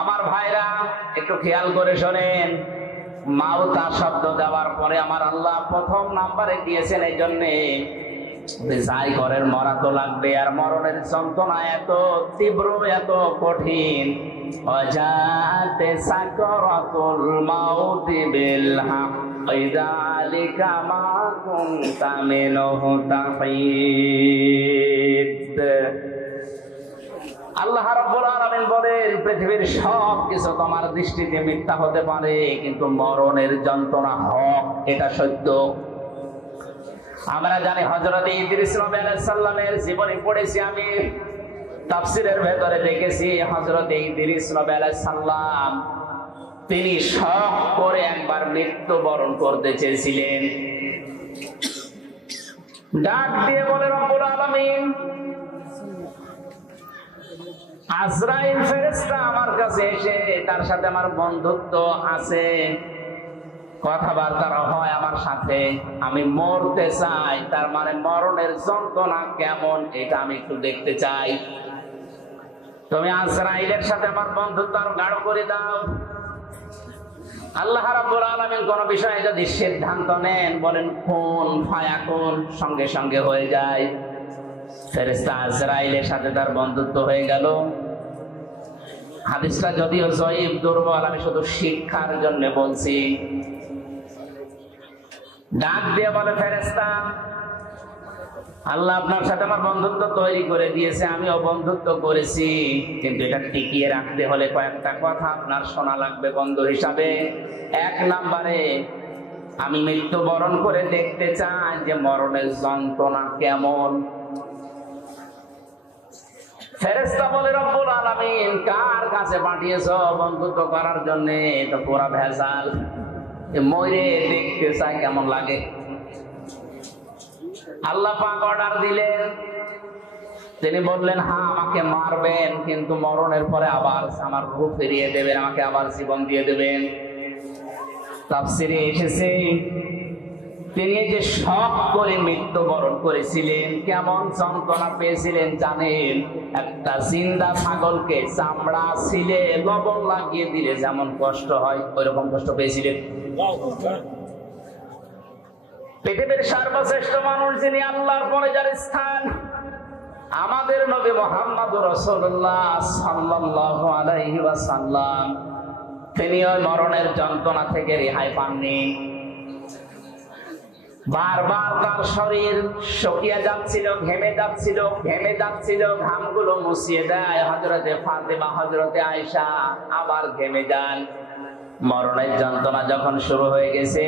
আমার ভাইরা একটু খেয়াল করে শোনেন, মাউতা শব্দ দেওয়ার পরে আমার আল্লাহ প্রথম নাম্বারে দিয়েছেন এই জন্যে যাই করেন মরা তো লাগবে, আর মরণের যন্ত্রণা এত তীব্র এত কঠিন। ওয়াজাতে সাকরাতুল মাউতি বিল হক যালিকা মা কুনতা মিনহু তাহিদ। আল্লাহ রাব্বুল আলামিন বলেন, পৃথিবীর সব কিছু তোমার দৃষ্টিতে মিথ্যা হতে পারে, কিন্তু মরণের যন্ত্রণা হক, এটা সত্য। আমরা জানি হযরত ইদ্রিস নবী আলাইহিস সালামের জীবনী পড়েছি, আমি তাফসীরের ভেতরে দেখেছি হযরত ইদ্রিস নবী আলাইহিস সালাম তিনি শখ করে একবার মৃত্যুবরণ করতে চেয়েছিলেন। ডাক দিয়ে বলে রব্বুল আলামিন, আজরাইল ফেরেশতা আমার কাছে এসে, তার সাথে আমার বন্ধুত্ব আছে, কথাবার্তা হয় আমার সাথে, আমি মরতে চাই, তার মানে মরণের যন্ত্রণা কেমন এটা আমি একটু দেখতে চাই। তুমি আজরাইলের সাথে আমার বন্ধুত্ব আরো গাঢ় করে দাও। আল্লাহ রাব্বুল আলামিন কোন বিষয়ে যদি সিদ্ধান্ত নেন, বলেন কুন ফায়াকুন, সঙ্গে সঙ্গে হয়ে যায়। ফেরেশতা আজরাইলের সাথে তার বন্ধুত্ব হয়ে গেল। হাদিসটা যদিও জয়ীফ, দুর্বল, আমি শুধু শিক্ষার জন্য বলছি। ডাক দিয়ে বলে ফেরেশতা, আল্লাহ আপনার সাথে আমার বন্ধুত্ব তৈরি করে দিয়েছে, আমিও বন্ধুত্ব করেছি, কিন্তু এটা টিকিয়ে রাখতে হলে কয়েকটা কথা আপনার শোনা লাগবে বন্ধু হিসাবে। 1 নম্বরে, আমি মৃত্যুবরণ করে দেখতে চাই যে মরণের যন্ত্রণা কেমন। ফেরেশতা বলে, রব্বুল আলামিন কার কাছে পাঠিয়েছো বন্ধুত্ব করার জন্য? এটা পুরা ভেজাল, মরে দেখতে চাই কেমন লাগে। আল্লাহ পাক অর্ডার দিলেন, তিনি বললেন হ্যাঁ আমাকে মারবেন, কিন্তু মরণের পরে আবার আমার রূহ ফিরিয়ে দেবেন, আমাকে আবার জীবন দিয়ে দেবেন। তাফসীরে এসেছে তিনি যে শখ করে মৃত্যুবরণ করেছিলেন, কেমন যন্ত্রণা পেয়েছিলেন জানেন? একটা জিন্দা ছাগলকে চামড়া ছিলে লবণ লাগিয়ে দিলে যেমন কষ্ট হয়, ওইরকম কষ্ট পেয়েছিলেন। পৃথিবীর সর্বশ্রেষ্ঠ মানুষ যিনি, আল্লাহর পরে যার স্থান, আমাদের নবী মুহাম্মদুর রাসূলুল্লাহ সাল্লাল্লাহু আলাইহি ওয়াসাল্লাম, তিনি ওই মরণের যন্ত্রণা থেকে রেহাই পাননি। বারবার তার শরীর শুকিয়ে যাচ্ছিল, ঘেমে যাচ্ছিল, ঘামগুলো মুছিয়ে দেয় হযরতে ফাতেমা, হযরতে আয়েশা, আবার ঘেমে যান। মরণের যন্ত্রণা যখন শুরু হয়ে গেছে,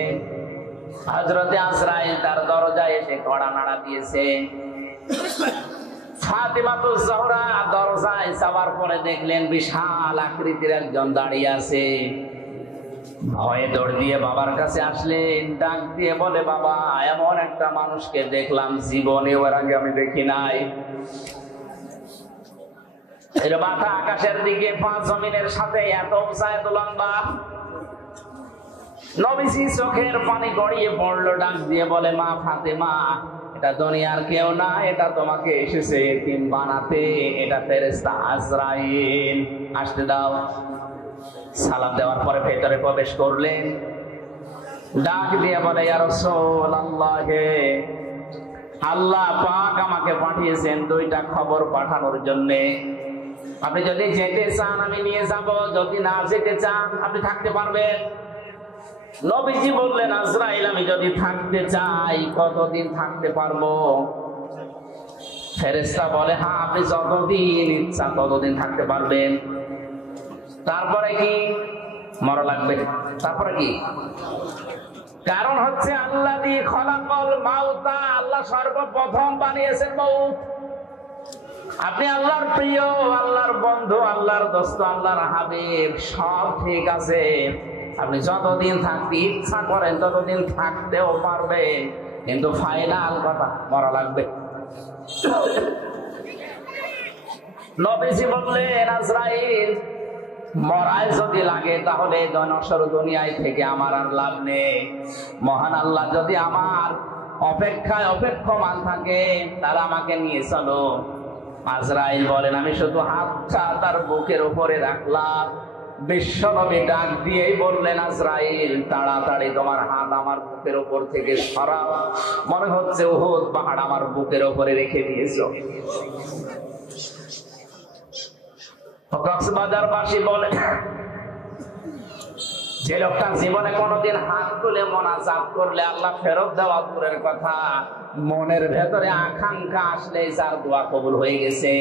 হযরতে আজরাইল তার দরজায় এসে কড়া নাড়া দিয়েছে। ফাতেমা তো জহরা দরজা যায়, যাওয়ার পরে দেখলেন বিশাল আকৃতির একজন দাঁড়িয়ে আছে। ভয়ে দৌড় দিয়ে বাবার কাছে আসলেন, ডাক দিয়ে বলে, বাবা, এমন একটা মানুষকে দেখলাম, জীবনে ওর আগে আমি দেখি নাই। এর মাথা আকাশের দিকে, পাঁচ জমিনের সাথে, এত উঁচা, এত লম্বা। নবীজি চোখের পানি গড়িয়ে পড়লো, ডাক দিয়ে বলে, মা ফাতেমা, এটা দুনিয়ার কেউ না, এটা তোমাকে এসেছে এতিম বানাতে, এটা ফেরেশতা আজরাইল, আসতে দাও। সালাম দেওয়ার পরে ভেতরে প্রবেশ করলেন, ডাক দিয়ে বলে, ইয়া রাসূলুল্লাহ, আল্লাহ পাক আমাকে পাঠিয়েছেন দুইটা খবর পাঠানোর জন্য। আপনি যদি যেতে চান আমি নিয়ে যাব, যদি না যেতে চান আপনি থাকতে পারবেন। নবীজি বললেন, আজরাইল, আমি যদি থাকতে চাই কতদিন থাকতে পারবো? ফেরেশতা বলে, হ্যাঁ, আপনি যতদিন ইচ্ছা ততদিন থাকতে পারবেন। তারপরে কি? মরা লাগবে। তারপরে কি? কারণ হচ্ছে আল্লাযী খলাকাল মাউতা, আল্লাহ সর্বপ্রথম বানিয়েছেন মউত। আপনি আল্লাহর প্রিয়, আল্লাহর বন্ধু, আল্লাহর দোস্ত, আল্লাহর হাবিব, সব ঠিক আছে। আপনি যতদিন থাকতে ইচ্ছা করেন ততদিন থাকতেও পারবেন, কিন্তু ফাইনাল কথা, মরা লাগবে। নবীজি বললেন, আজরাইল, মরাই যদি লাগে তাহলে নশ্বর দুনিয়ায় থেকে আমার আর লাভ নেই। মহান আল্লাহ যদি আমার অপেক্ষায় অপেক্ষমান থাকে তারা আমাকে নিয়ে চলো। আজরাইল বলেন, আমি শুধু হাতটা তার বুকের উপরে রাখলাম। বিশ্বনবী ডাক দিয়েই বললেন, আজরাইল, তাড়াতাড়ি তোমার হাত আমার বুকের উপর থেকে সরাও, মনে হচ্ছে উহুদ পাহাড় আমার বুকের উপরে রেখে দিয়েছো। কক্সবাজারবাসী বলে, যে লোকটা জীবনে কোনোদিন হাত তুলে মোনাজাত করলে আল্লাহ ফেরত দেওয়া দূরের কথা, মনের ভেতরে আকাঙ্ক্ষা আসলে যার দোয়া কবুল হয়ে গেছে।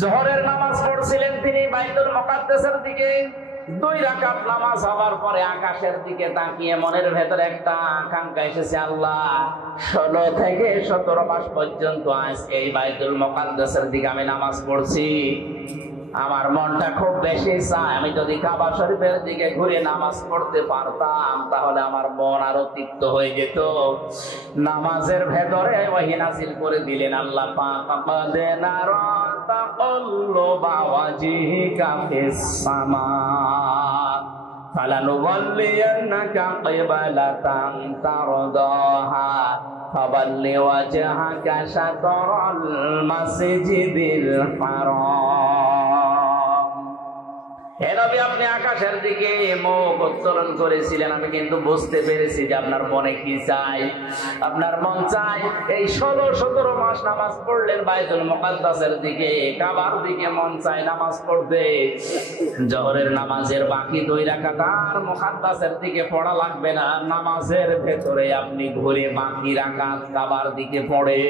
জোহরের নামাজ পড়ছিলেন তিনি বাইতুল মুকাদ্দাসের দিকে। 2 রাকাত নামাজ হওয়ার পরে আকাশের দিকে তাকিয়ে মনের ভেতরে একটা আকাঙ্ক্ষা এসেছে, আল্লাহ 16 থেকে 17 মাস পর্যন্ত আজ এই বাইতুল মুকাদ্দাসের দিকে আমি নামাজ পড়ছি। আমার মনটা খুব বেশি চায় আমি যদি কাবা শরীফের দিকে ঘুরে নামাজ পড়তে পারতাম তাহলে আমার মন আরো তৃপ্ত হয়ে যেত। নামাজের ভেতরে ওহী নাযিল করে দিলেন আল্লাহ পাক, কাদেনারা তাকাল্লুবা ওয়াজহিকা ফিস সামা ফালানুওয়াল্লিয়ান্নাকা কিবলাতান তারদাহা ফাওয়াল্লি ওয়াজহাকা শাতরাল মাসজিদিল হারাম। হে নবী, আপনি আকাশের দিকে মুখ উত্তোলন করেছিলেন, আমি কিন্তু বুঝতে পেরেছি যে আপনার মনে কি চাই। আপনার মন চাই এই 16-17 মাস নামাজ পড়লেন বাইতুল মুকাদ্দাসের দিকে, কাবার দিকে মন চাই নামাজ পড়তে। জোহরের নামাজের বাকি 2 রাকাত আর মুকাদ্দাসের দিকে পড়া লাগবে না, নামাজের ভেতরে আপনি ঘুরে বাকি রাকাত কাবার দিকে পড়ে।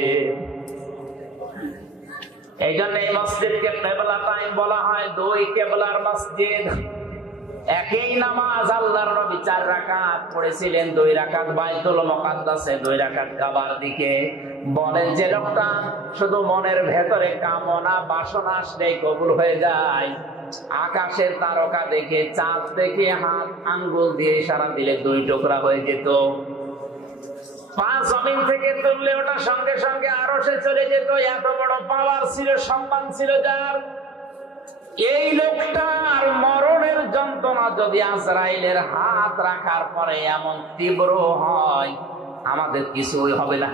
এই জন্য এই মসজিদকে কিবলা টাইম বলা হয়, 2 কিবলার মসজিদ। একই নামাজ আল্লাহর নবী 4 রাকাত পড়েছিলেন, 2 রাকাত বাইতুল মুকাদ্দাসে, 2 রাকাত কাবার দিকে। বলেন যে লোকটা শুধু মনের ভেতরে কামনা বাসনা আসলেই কবুল হয়ে যায়, আকাশের তারকা দেখে, চাঁদ দেখে হাত আঙ্গুল দিয়ে ইশারা দিলে 2 টুকরা হয়ে যেত। 5 জমিন থেকে তুললে ওটা সঙ্গে সঙ্গে আরশে চলে যেত। এত বড় পাওয়ার ছিল, সম্মান ছিল যার। এই লোকটার মরণের যন্ত্রণা যদি আজরাইলের হাত রাখার পরে এমন তীব্র হয়, আমাদের কিছুই হবে না।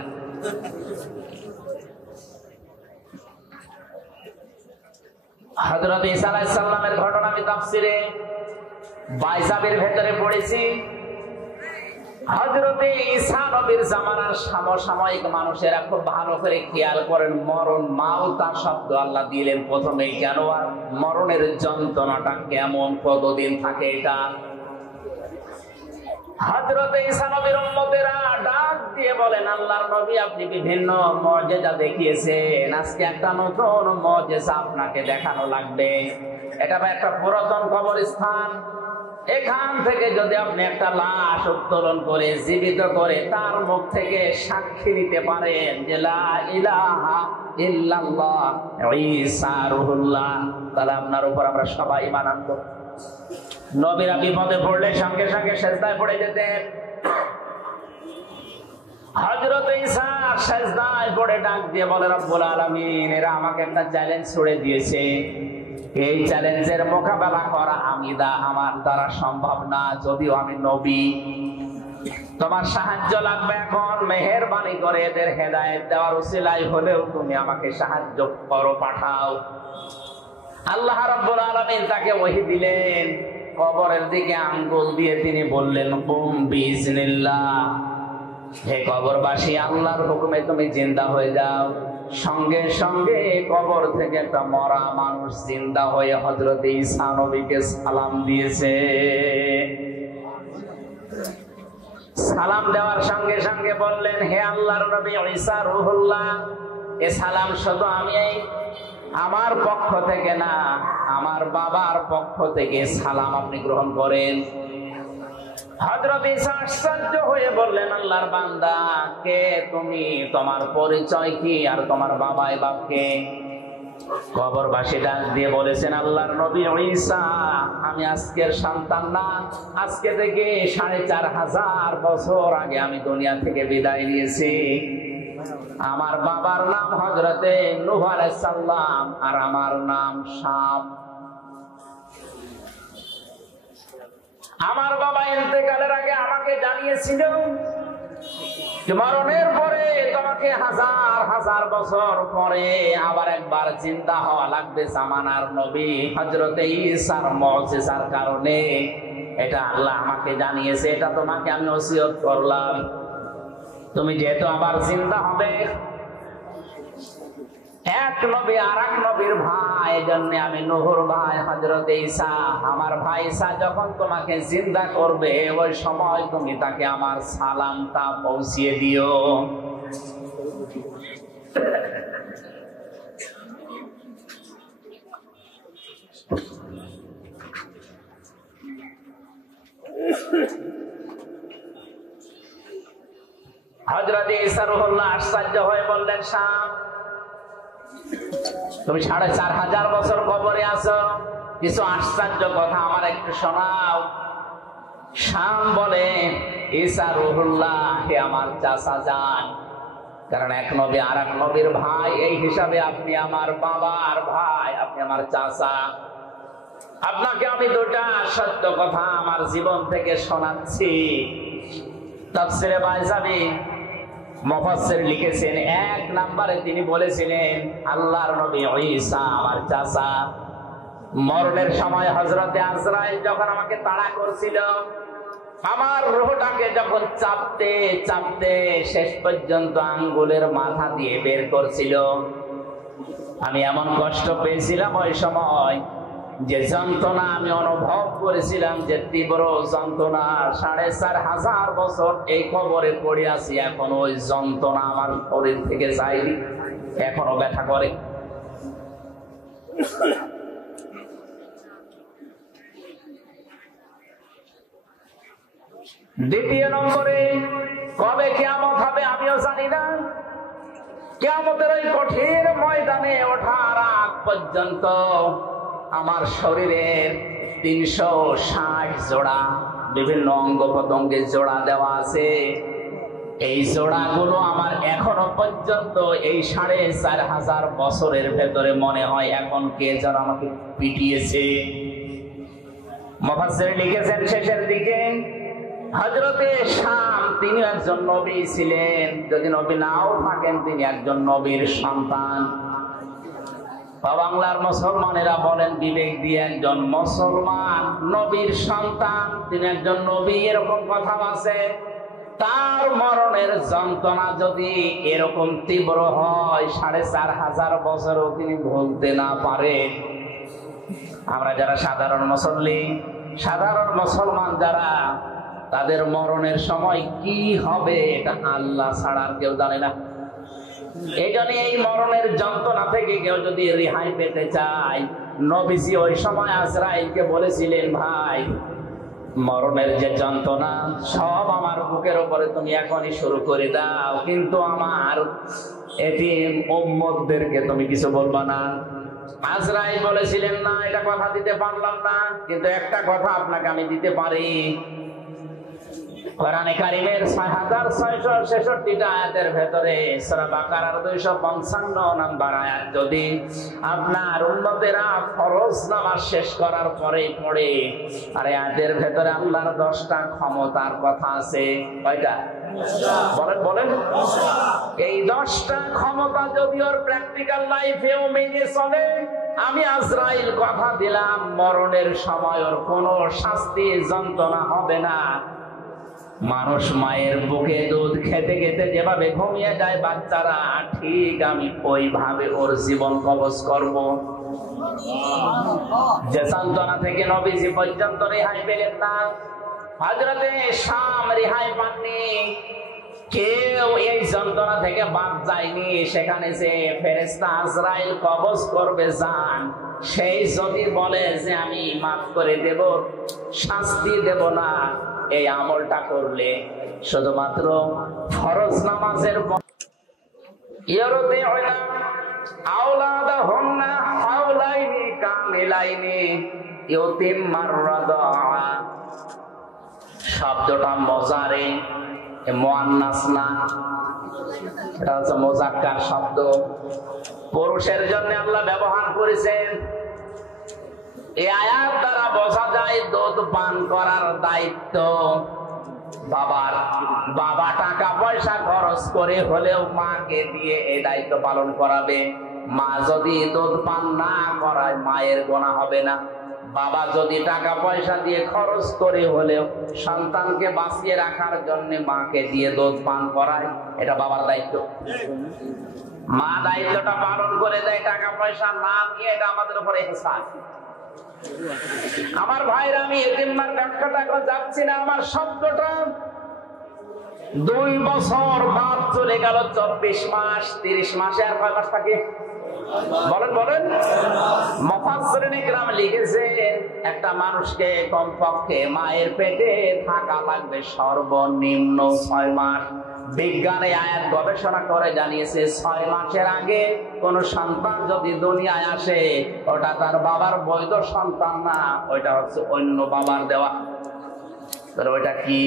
হযরত ঈসা আলাইহিস সালামের ঘটনা আমি তাফসিরে বাইজাবের ভেতরে পড়েছি। হযরতে ঈসা নবীর জামানার সমসাময়িক মানুষেরা খুব ভালো করে খেয়াল করেন, মরণ মাউতা শব্দ আল্লাহ দিলেন প্রথমে কেন, আর মরণের যন্ত্রণাটা কেমন, কতদিন থাকে এটা। হযরতে ঈসা নবীর উম্মতেরা ডাক দিয়ে বলেন, আল্লাহর নবী, আপনি বিভিন্ন মুজিজা দেখিয়েছেন, আজকে একটা নতুন মুজিজা আপনাকে দেখানো লাগবে। এটা একটা পুরাতন কবরস্থান, এখান থেকে যদি আপনি একটা লাশ উত্তোলন করে জীবিত করে তার মুখ থেকে সাক্ষী দিতে পারেন যে লা ইলাহা ইল্লাল্লাহ ঈসা রুহুল্লাহ, তাহলে আপনার উপর আমরা সবাই ঈমান আনব। নবীরা বিপদে পড়লে সঙ্গে সঙ্গে সিজদায় পড়ে যেতেন। হযরত ঈসা সিজদায় পড়ে ডাক দিয়ে বলে, রব্বুল আলামিন, এরা আমাকে একটা চ্যালেঞ্জ ছুড়ে দিয়েছে, এই চ্যালেঞ্জের মোকাবেলা করা আমার দ্বারা সম্ভব না, যদিও আমি নবী। তোমার সাহায্য লাগবে এখন, মেহেরবানি করে এদের হেদায়েত দেওয়ার উসিলায় হলেও তুমি আমাকে সাহায্য করো, পাঠাও। আল্লাহ রাব্বুল আলামিন তাকে ওহী দিলেন, কবরের দিকে আঙ্গুল দিয়ে তিনি বললেন, কুম বিইজনিল্লাহ, হে কবরবাসী, আল্লাহর হুকুমে তুমি জিন্দা হয়ে যাও। সঙ্গে সঙ্গে কবর থেকে একটা মরা মানুষ জিন্দা হয়ে হযরত ঈসা নবীকে সালাম দিয়েছে। সালাম দেওয়ার সঙ্গে সঙ্গে বললেন, হে আল্লাহর নবী ঈসা রুহুল্লাহ, এ সালাম শুধু আমি আমার পক্ষ থেকে না, আমার বাবার পক্ষ থেকে সালাম আপনি গ্রহণ করেন। হযরত ঈসা আশ্চর্য হয়ে বললেন, আল্লাহর বান্দা, কে তুমি, তোমার পরিচয় কি, আর তোমার বাবাই বাপকে? কবরবাসী ডাক দিয়ে বলেছেন, আল্লাহর নবী ঈসা, আমি আজকের সন্তান না, আজকে থেকে 4500 বছর আগে আমি দুনিয়া থেকে বিদায় নিয়েছি। আমার বাবার নাম হযরতে নূহ আলাইহিস সালাম, আর আমার নাম শাম। আমার বাবা ইন্তেকালের আগে আমাকে জানিয়েছিল মরণের পরে তোমাকে 1000 বছর পরে আবার একবার জিন্দা হওয়া লাগবে জামানার নবী হযরতে ঈসার মুজিজার কারণে। এটা আল্লাহ আমাকে জানিয়েছে, এটা তোমাকে আমি ওসিয়ত করলাম। তুমি যেহেতু আবার জিন্দা হবে, এক নবী আর এক নবীর ভাই, এজন্য আমি নূহর ভাই হযরত ঈসা, আমার ভাই ঈসা যখন তোমাকে জিন্দা করবে, ওই সময় তুমি তাকে আমার সালামটা পৌঁছিয়ে দিও। হযরত ঈসা রুহুল্লাহ আশ্চর্য হয়ে বললেন, শাম, তুমি 4500 বছর কবরে আছো, কিছু আশ্চর্য কথা আমার একটু শোনাও। শাম বলে, ঈসা রুহুল্লাহ, হে আমার চাচা যান, কারণ এক নবী আর এক নবীর ভাই, এই হিসাবে আপনি আমার বাবার ভাই, আপনি আমার চাচা। আপনাকে আমি দুটা সত্য কথা আমার জীবন থেকে শোনাচ্ছি। তাফসীরে বাইজাবি মুফাসসির লিখেছেন, 1 নম্বরে তিনি বলেছিলেন, আল্লাহর নবী ঈসা আমার চাচা। মরণের সময় হযরতে আজরাইল যখন আমাকে তাড়া করছিল, আমার রূহটাকে যখন চাপতে চাপতে শেষ পর্যন্ত আঙ্গুলের মাথা দিয়ে বের করছিল, আমি এমন কষ্ট পেয়েছিলাম ওই সময়, যে যন্ত্রণা আমি অনুভব করেছিলাম, যে তীব্র যন্ত্রণা। 4500 বছর এই কবরে পড়ে আছি, এখন ওই যন্ত্রণা আমার শরীর থেকে যায়নি, এখনো ব্যথা করে। দ্বিতীয় নম্বরে, কবে কিয়ামত হবে আমিও জানি না। কিয়ামতের ওই কঠিন ময়দানে ওঠার আগ পর্যন্ত আমার শরীরের 360 জোড়া বিভিন্ন অঙ্গ প্রত্যঙ্গে জোড়া দেওয়া আছে। এই জোড়াগুলো আমার এখনো পর্যন্ত এই 4500 বছরের ভেতরে মনে হয় এখন কে যেন আমাকে পিটিয়েছে। মুফাসসির লিখেছেন শেষের দিকে, হযরতে শাম তিনি একজন নবী ছিলেন, যদি নবী নাও থাকেন তিনি একজন নবীর সন্তান। বাংলার মুসলমানেরা বলেন বিবেক দিয়ে, একজন মুসলমান নবীর সন্তান, তিনি একজন নবী, এরকম কথা আছে। তার মরণের যন্ত্রণা যদি এরকম তীব্র হয়, 4500 বছরও তিনি ভুলতে না পারে। আমরা যারা সাধারণ মুসল্লি, সাধারণ মুসলমান যারা, তাদের মরণের সময় কি হবে এটা আল্লাহ ছাড়া আর কেউ জানে না। এই জন্য এই মরণের যন্ত্রণা থেকে কেউ যদি রেহাই পেতে চায়, নবীজি ওই সময় আজরাইলকে বলেছিলেন, ভাই মরণের যে যন্ত্রণা সব আমার বুকের উপরে তুমি এখনই শুরু করে দাও, কিন্তু আমার এতিম উম্মতদেরকে তুমি কিছু বলবা না। আজরাইল বলেছিলেন, না এটা কথা দিতে পারলাম না, কিন্তু একটা কথা আপনাকে আমি দিতে পারি। কোরআনে কারীমের 6666টা আয়াতের ভেতরে সূরা বাকারার 255 নম্বর আয়াত যদি আপনার উম্মতেরা ফরজ নামাজ শেষ করার পরে পড়ে, আর আয়াতের ভেতরে আল্লাহর 10টা ক্ষমতার কথা আছে। কয়টা? বলেন বলেন। এই 10টা ক্ষমতা যদি ওর প্র্যাকটিক্যাল লাইফেও মেনে চলে, আমি আজরাইল কথা দিলাম মরণের সময় ওর কোনো শাস্তি যন্ত্রণা হবে না। মানুষ মায়ের বুকে দুধ খেতে খেতে যেভাবে ঘুমিয়ে যায় বাচ্চারা, ঠিক আমি ওইভাবে ওর জীবন কবজ করব। যে যন্ত্রণা থেকে নবীজি পর্যন্ত রেহাই পেলেন না, হযরতে শাম রেহাই পাননি, কেউ এই যন্ত্রণা থেকে বাদ যায়নি। সেখানে যে ফেরেশতা আজরাইল কবজ করবে জান, সেই যদি বলে যে আমি মাফ করে দেব, শাস্তি দেব না, এই আমলটা করলে শুধুমাত্র ফরজ নামাজের শব্দটা মজারে মুআন্নাস না, এটা হচ্ছে মুযাক্কার শব্দ, পুরুষের জন্য আল্লাহ ব্যবহার করেছেন। এই আয়াত দ্বারা বোঝা যায় দুধ পান করার দায়িত্ব বাবার। বাবা টাকা পয়সা খরচ করে হলেও মাকে দিয়ে এই দায়িত্ব পালন করাবে। মা যদি দুধ পান না করায় মায়ের গুনাহ হবে না। বাবা যদি টাকা পয়সা দিয়ে খরচ করে হলেও সন্তানকে বাঁচিয়ে রাখার জন্য মাকে দিয়ে দুধ পান করায়, এটা বাবার দায়িত্ব। মা দায়িত্বটা পালন করে দেয়, টাকা পয়সা না নিয়ে, এটা আমাদের উপরে হিসাব। আমার ভাইরা, আমি এতিমমার ব্যাখ্যাটা করে যাচ্ছি না। আমার শব্দটা 2 বছর বাদ চলে গেল, 24 মাস, 30 মাসে আর কয় মাস থাকে? বলেন বলেন। মুফাসসিরিন ইকরাম লিখেছেন, একটা মানুষকে কমপক্ষে মায়ের পেটে থাকা লাগবে সর্বনিম্ন 6 মাস। বিজ্ঞানে আয়াত গবেষণা করে জানিয়েছে 6 মাসের আগে কোন সন্তান যদি দুনিয়ায় আসে, ওটা তার বাবার বৈধ সন্তান না, ওইটা হচ্ছে অন্য বাবার দেওয়া। ওইটা কি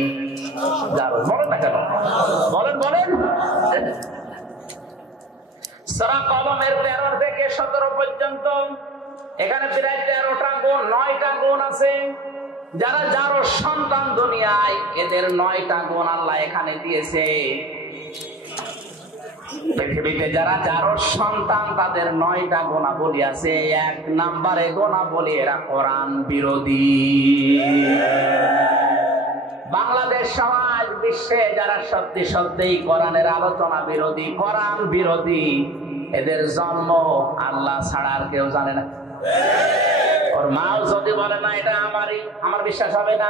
বলেন না কেন? বলেন বলেন। সূরা কলমের 13 থেকে 17 পর্যন্ত এখানে প্রায় 13টা গুণ, 9টা গুণ আছে। যারা যারও সন্তান দুনিয়ায়, এদের 9টা গুণ আল্লাহ এখানে দিয়েছে। পৃথিবীতে যারা যারও সন্তান, তাদের 9টা গুণাবলী আছে। 1 নম্বরে গুণাবলী, এরা কোরআন বিরোধী। বাংলাদেশ সমাজ, বিশ্বে যারা সত্যি সত্যিই কোরআনের আলোচনা বিরোধী, কোরআন বিরোধী, এদের জন্ম আল্লাহ ছাড়া আর কেউ জানে না। ওর মাও যদি বলে না এটা আমারই, আমার বিশ্বাস হবে না।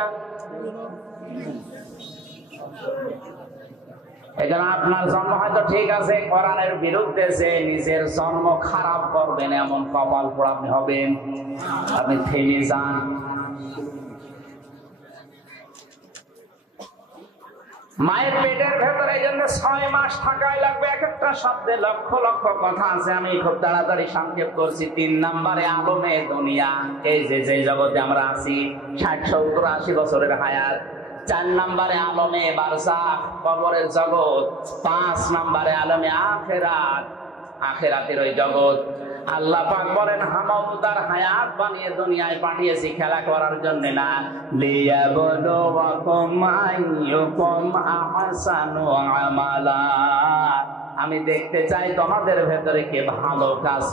এখানে আপনার জন্ম হয়তো ঠিক আছে, কোরআনের বিরুদ্ধে যে নিজের জন্ম খারাপ করবেন এমন কপাল পোড়া আপনি হবেন। আপনি থেমে যান। মায়ের পেটের ভেতরে এই জন্য 6 মাস থাকাই লাগবে। এক একটা শব্দে লক্ষ লক্ষ কথা আছে, আমি খুব তাড়াতাড়ি সংক্ষেপ করছি। 3 নম্বরে আলমে দুনিয়া, এই যে জগতে আমরা আছি, 60, 70, 80 বছরের হায়াত। 4 নম্বরে আলমে বারজাখ, কবরের জগৎ। 5 নম্বরে আলমে আখিরাত, আখিরাতের ওই জগৎ। আল্লাহ পাক বলেন, হামাবুদার হায়াত বানিয়ে দুনিয়ায় পাঠিয়েছি খেলা করার জন্য না, লিয়াবলুয়াকুম আইয়ুকুম আহসানু আমালা। আমি দেখতে চাই তোমাদের ভেতরে কে ভালো কাজ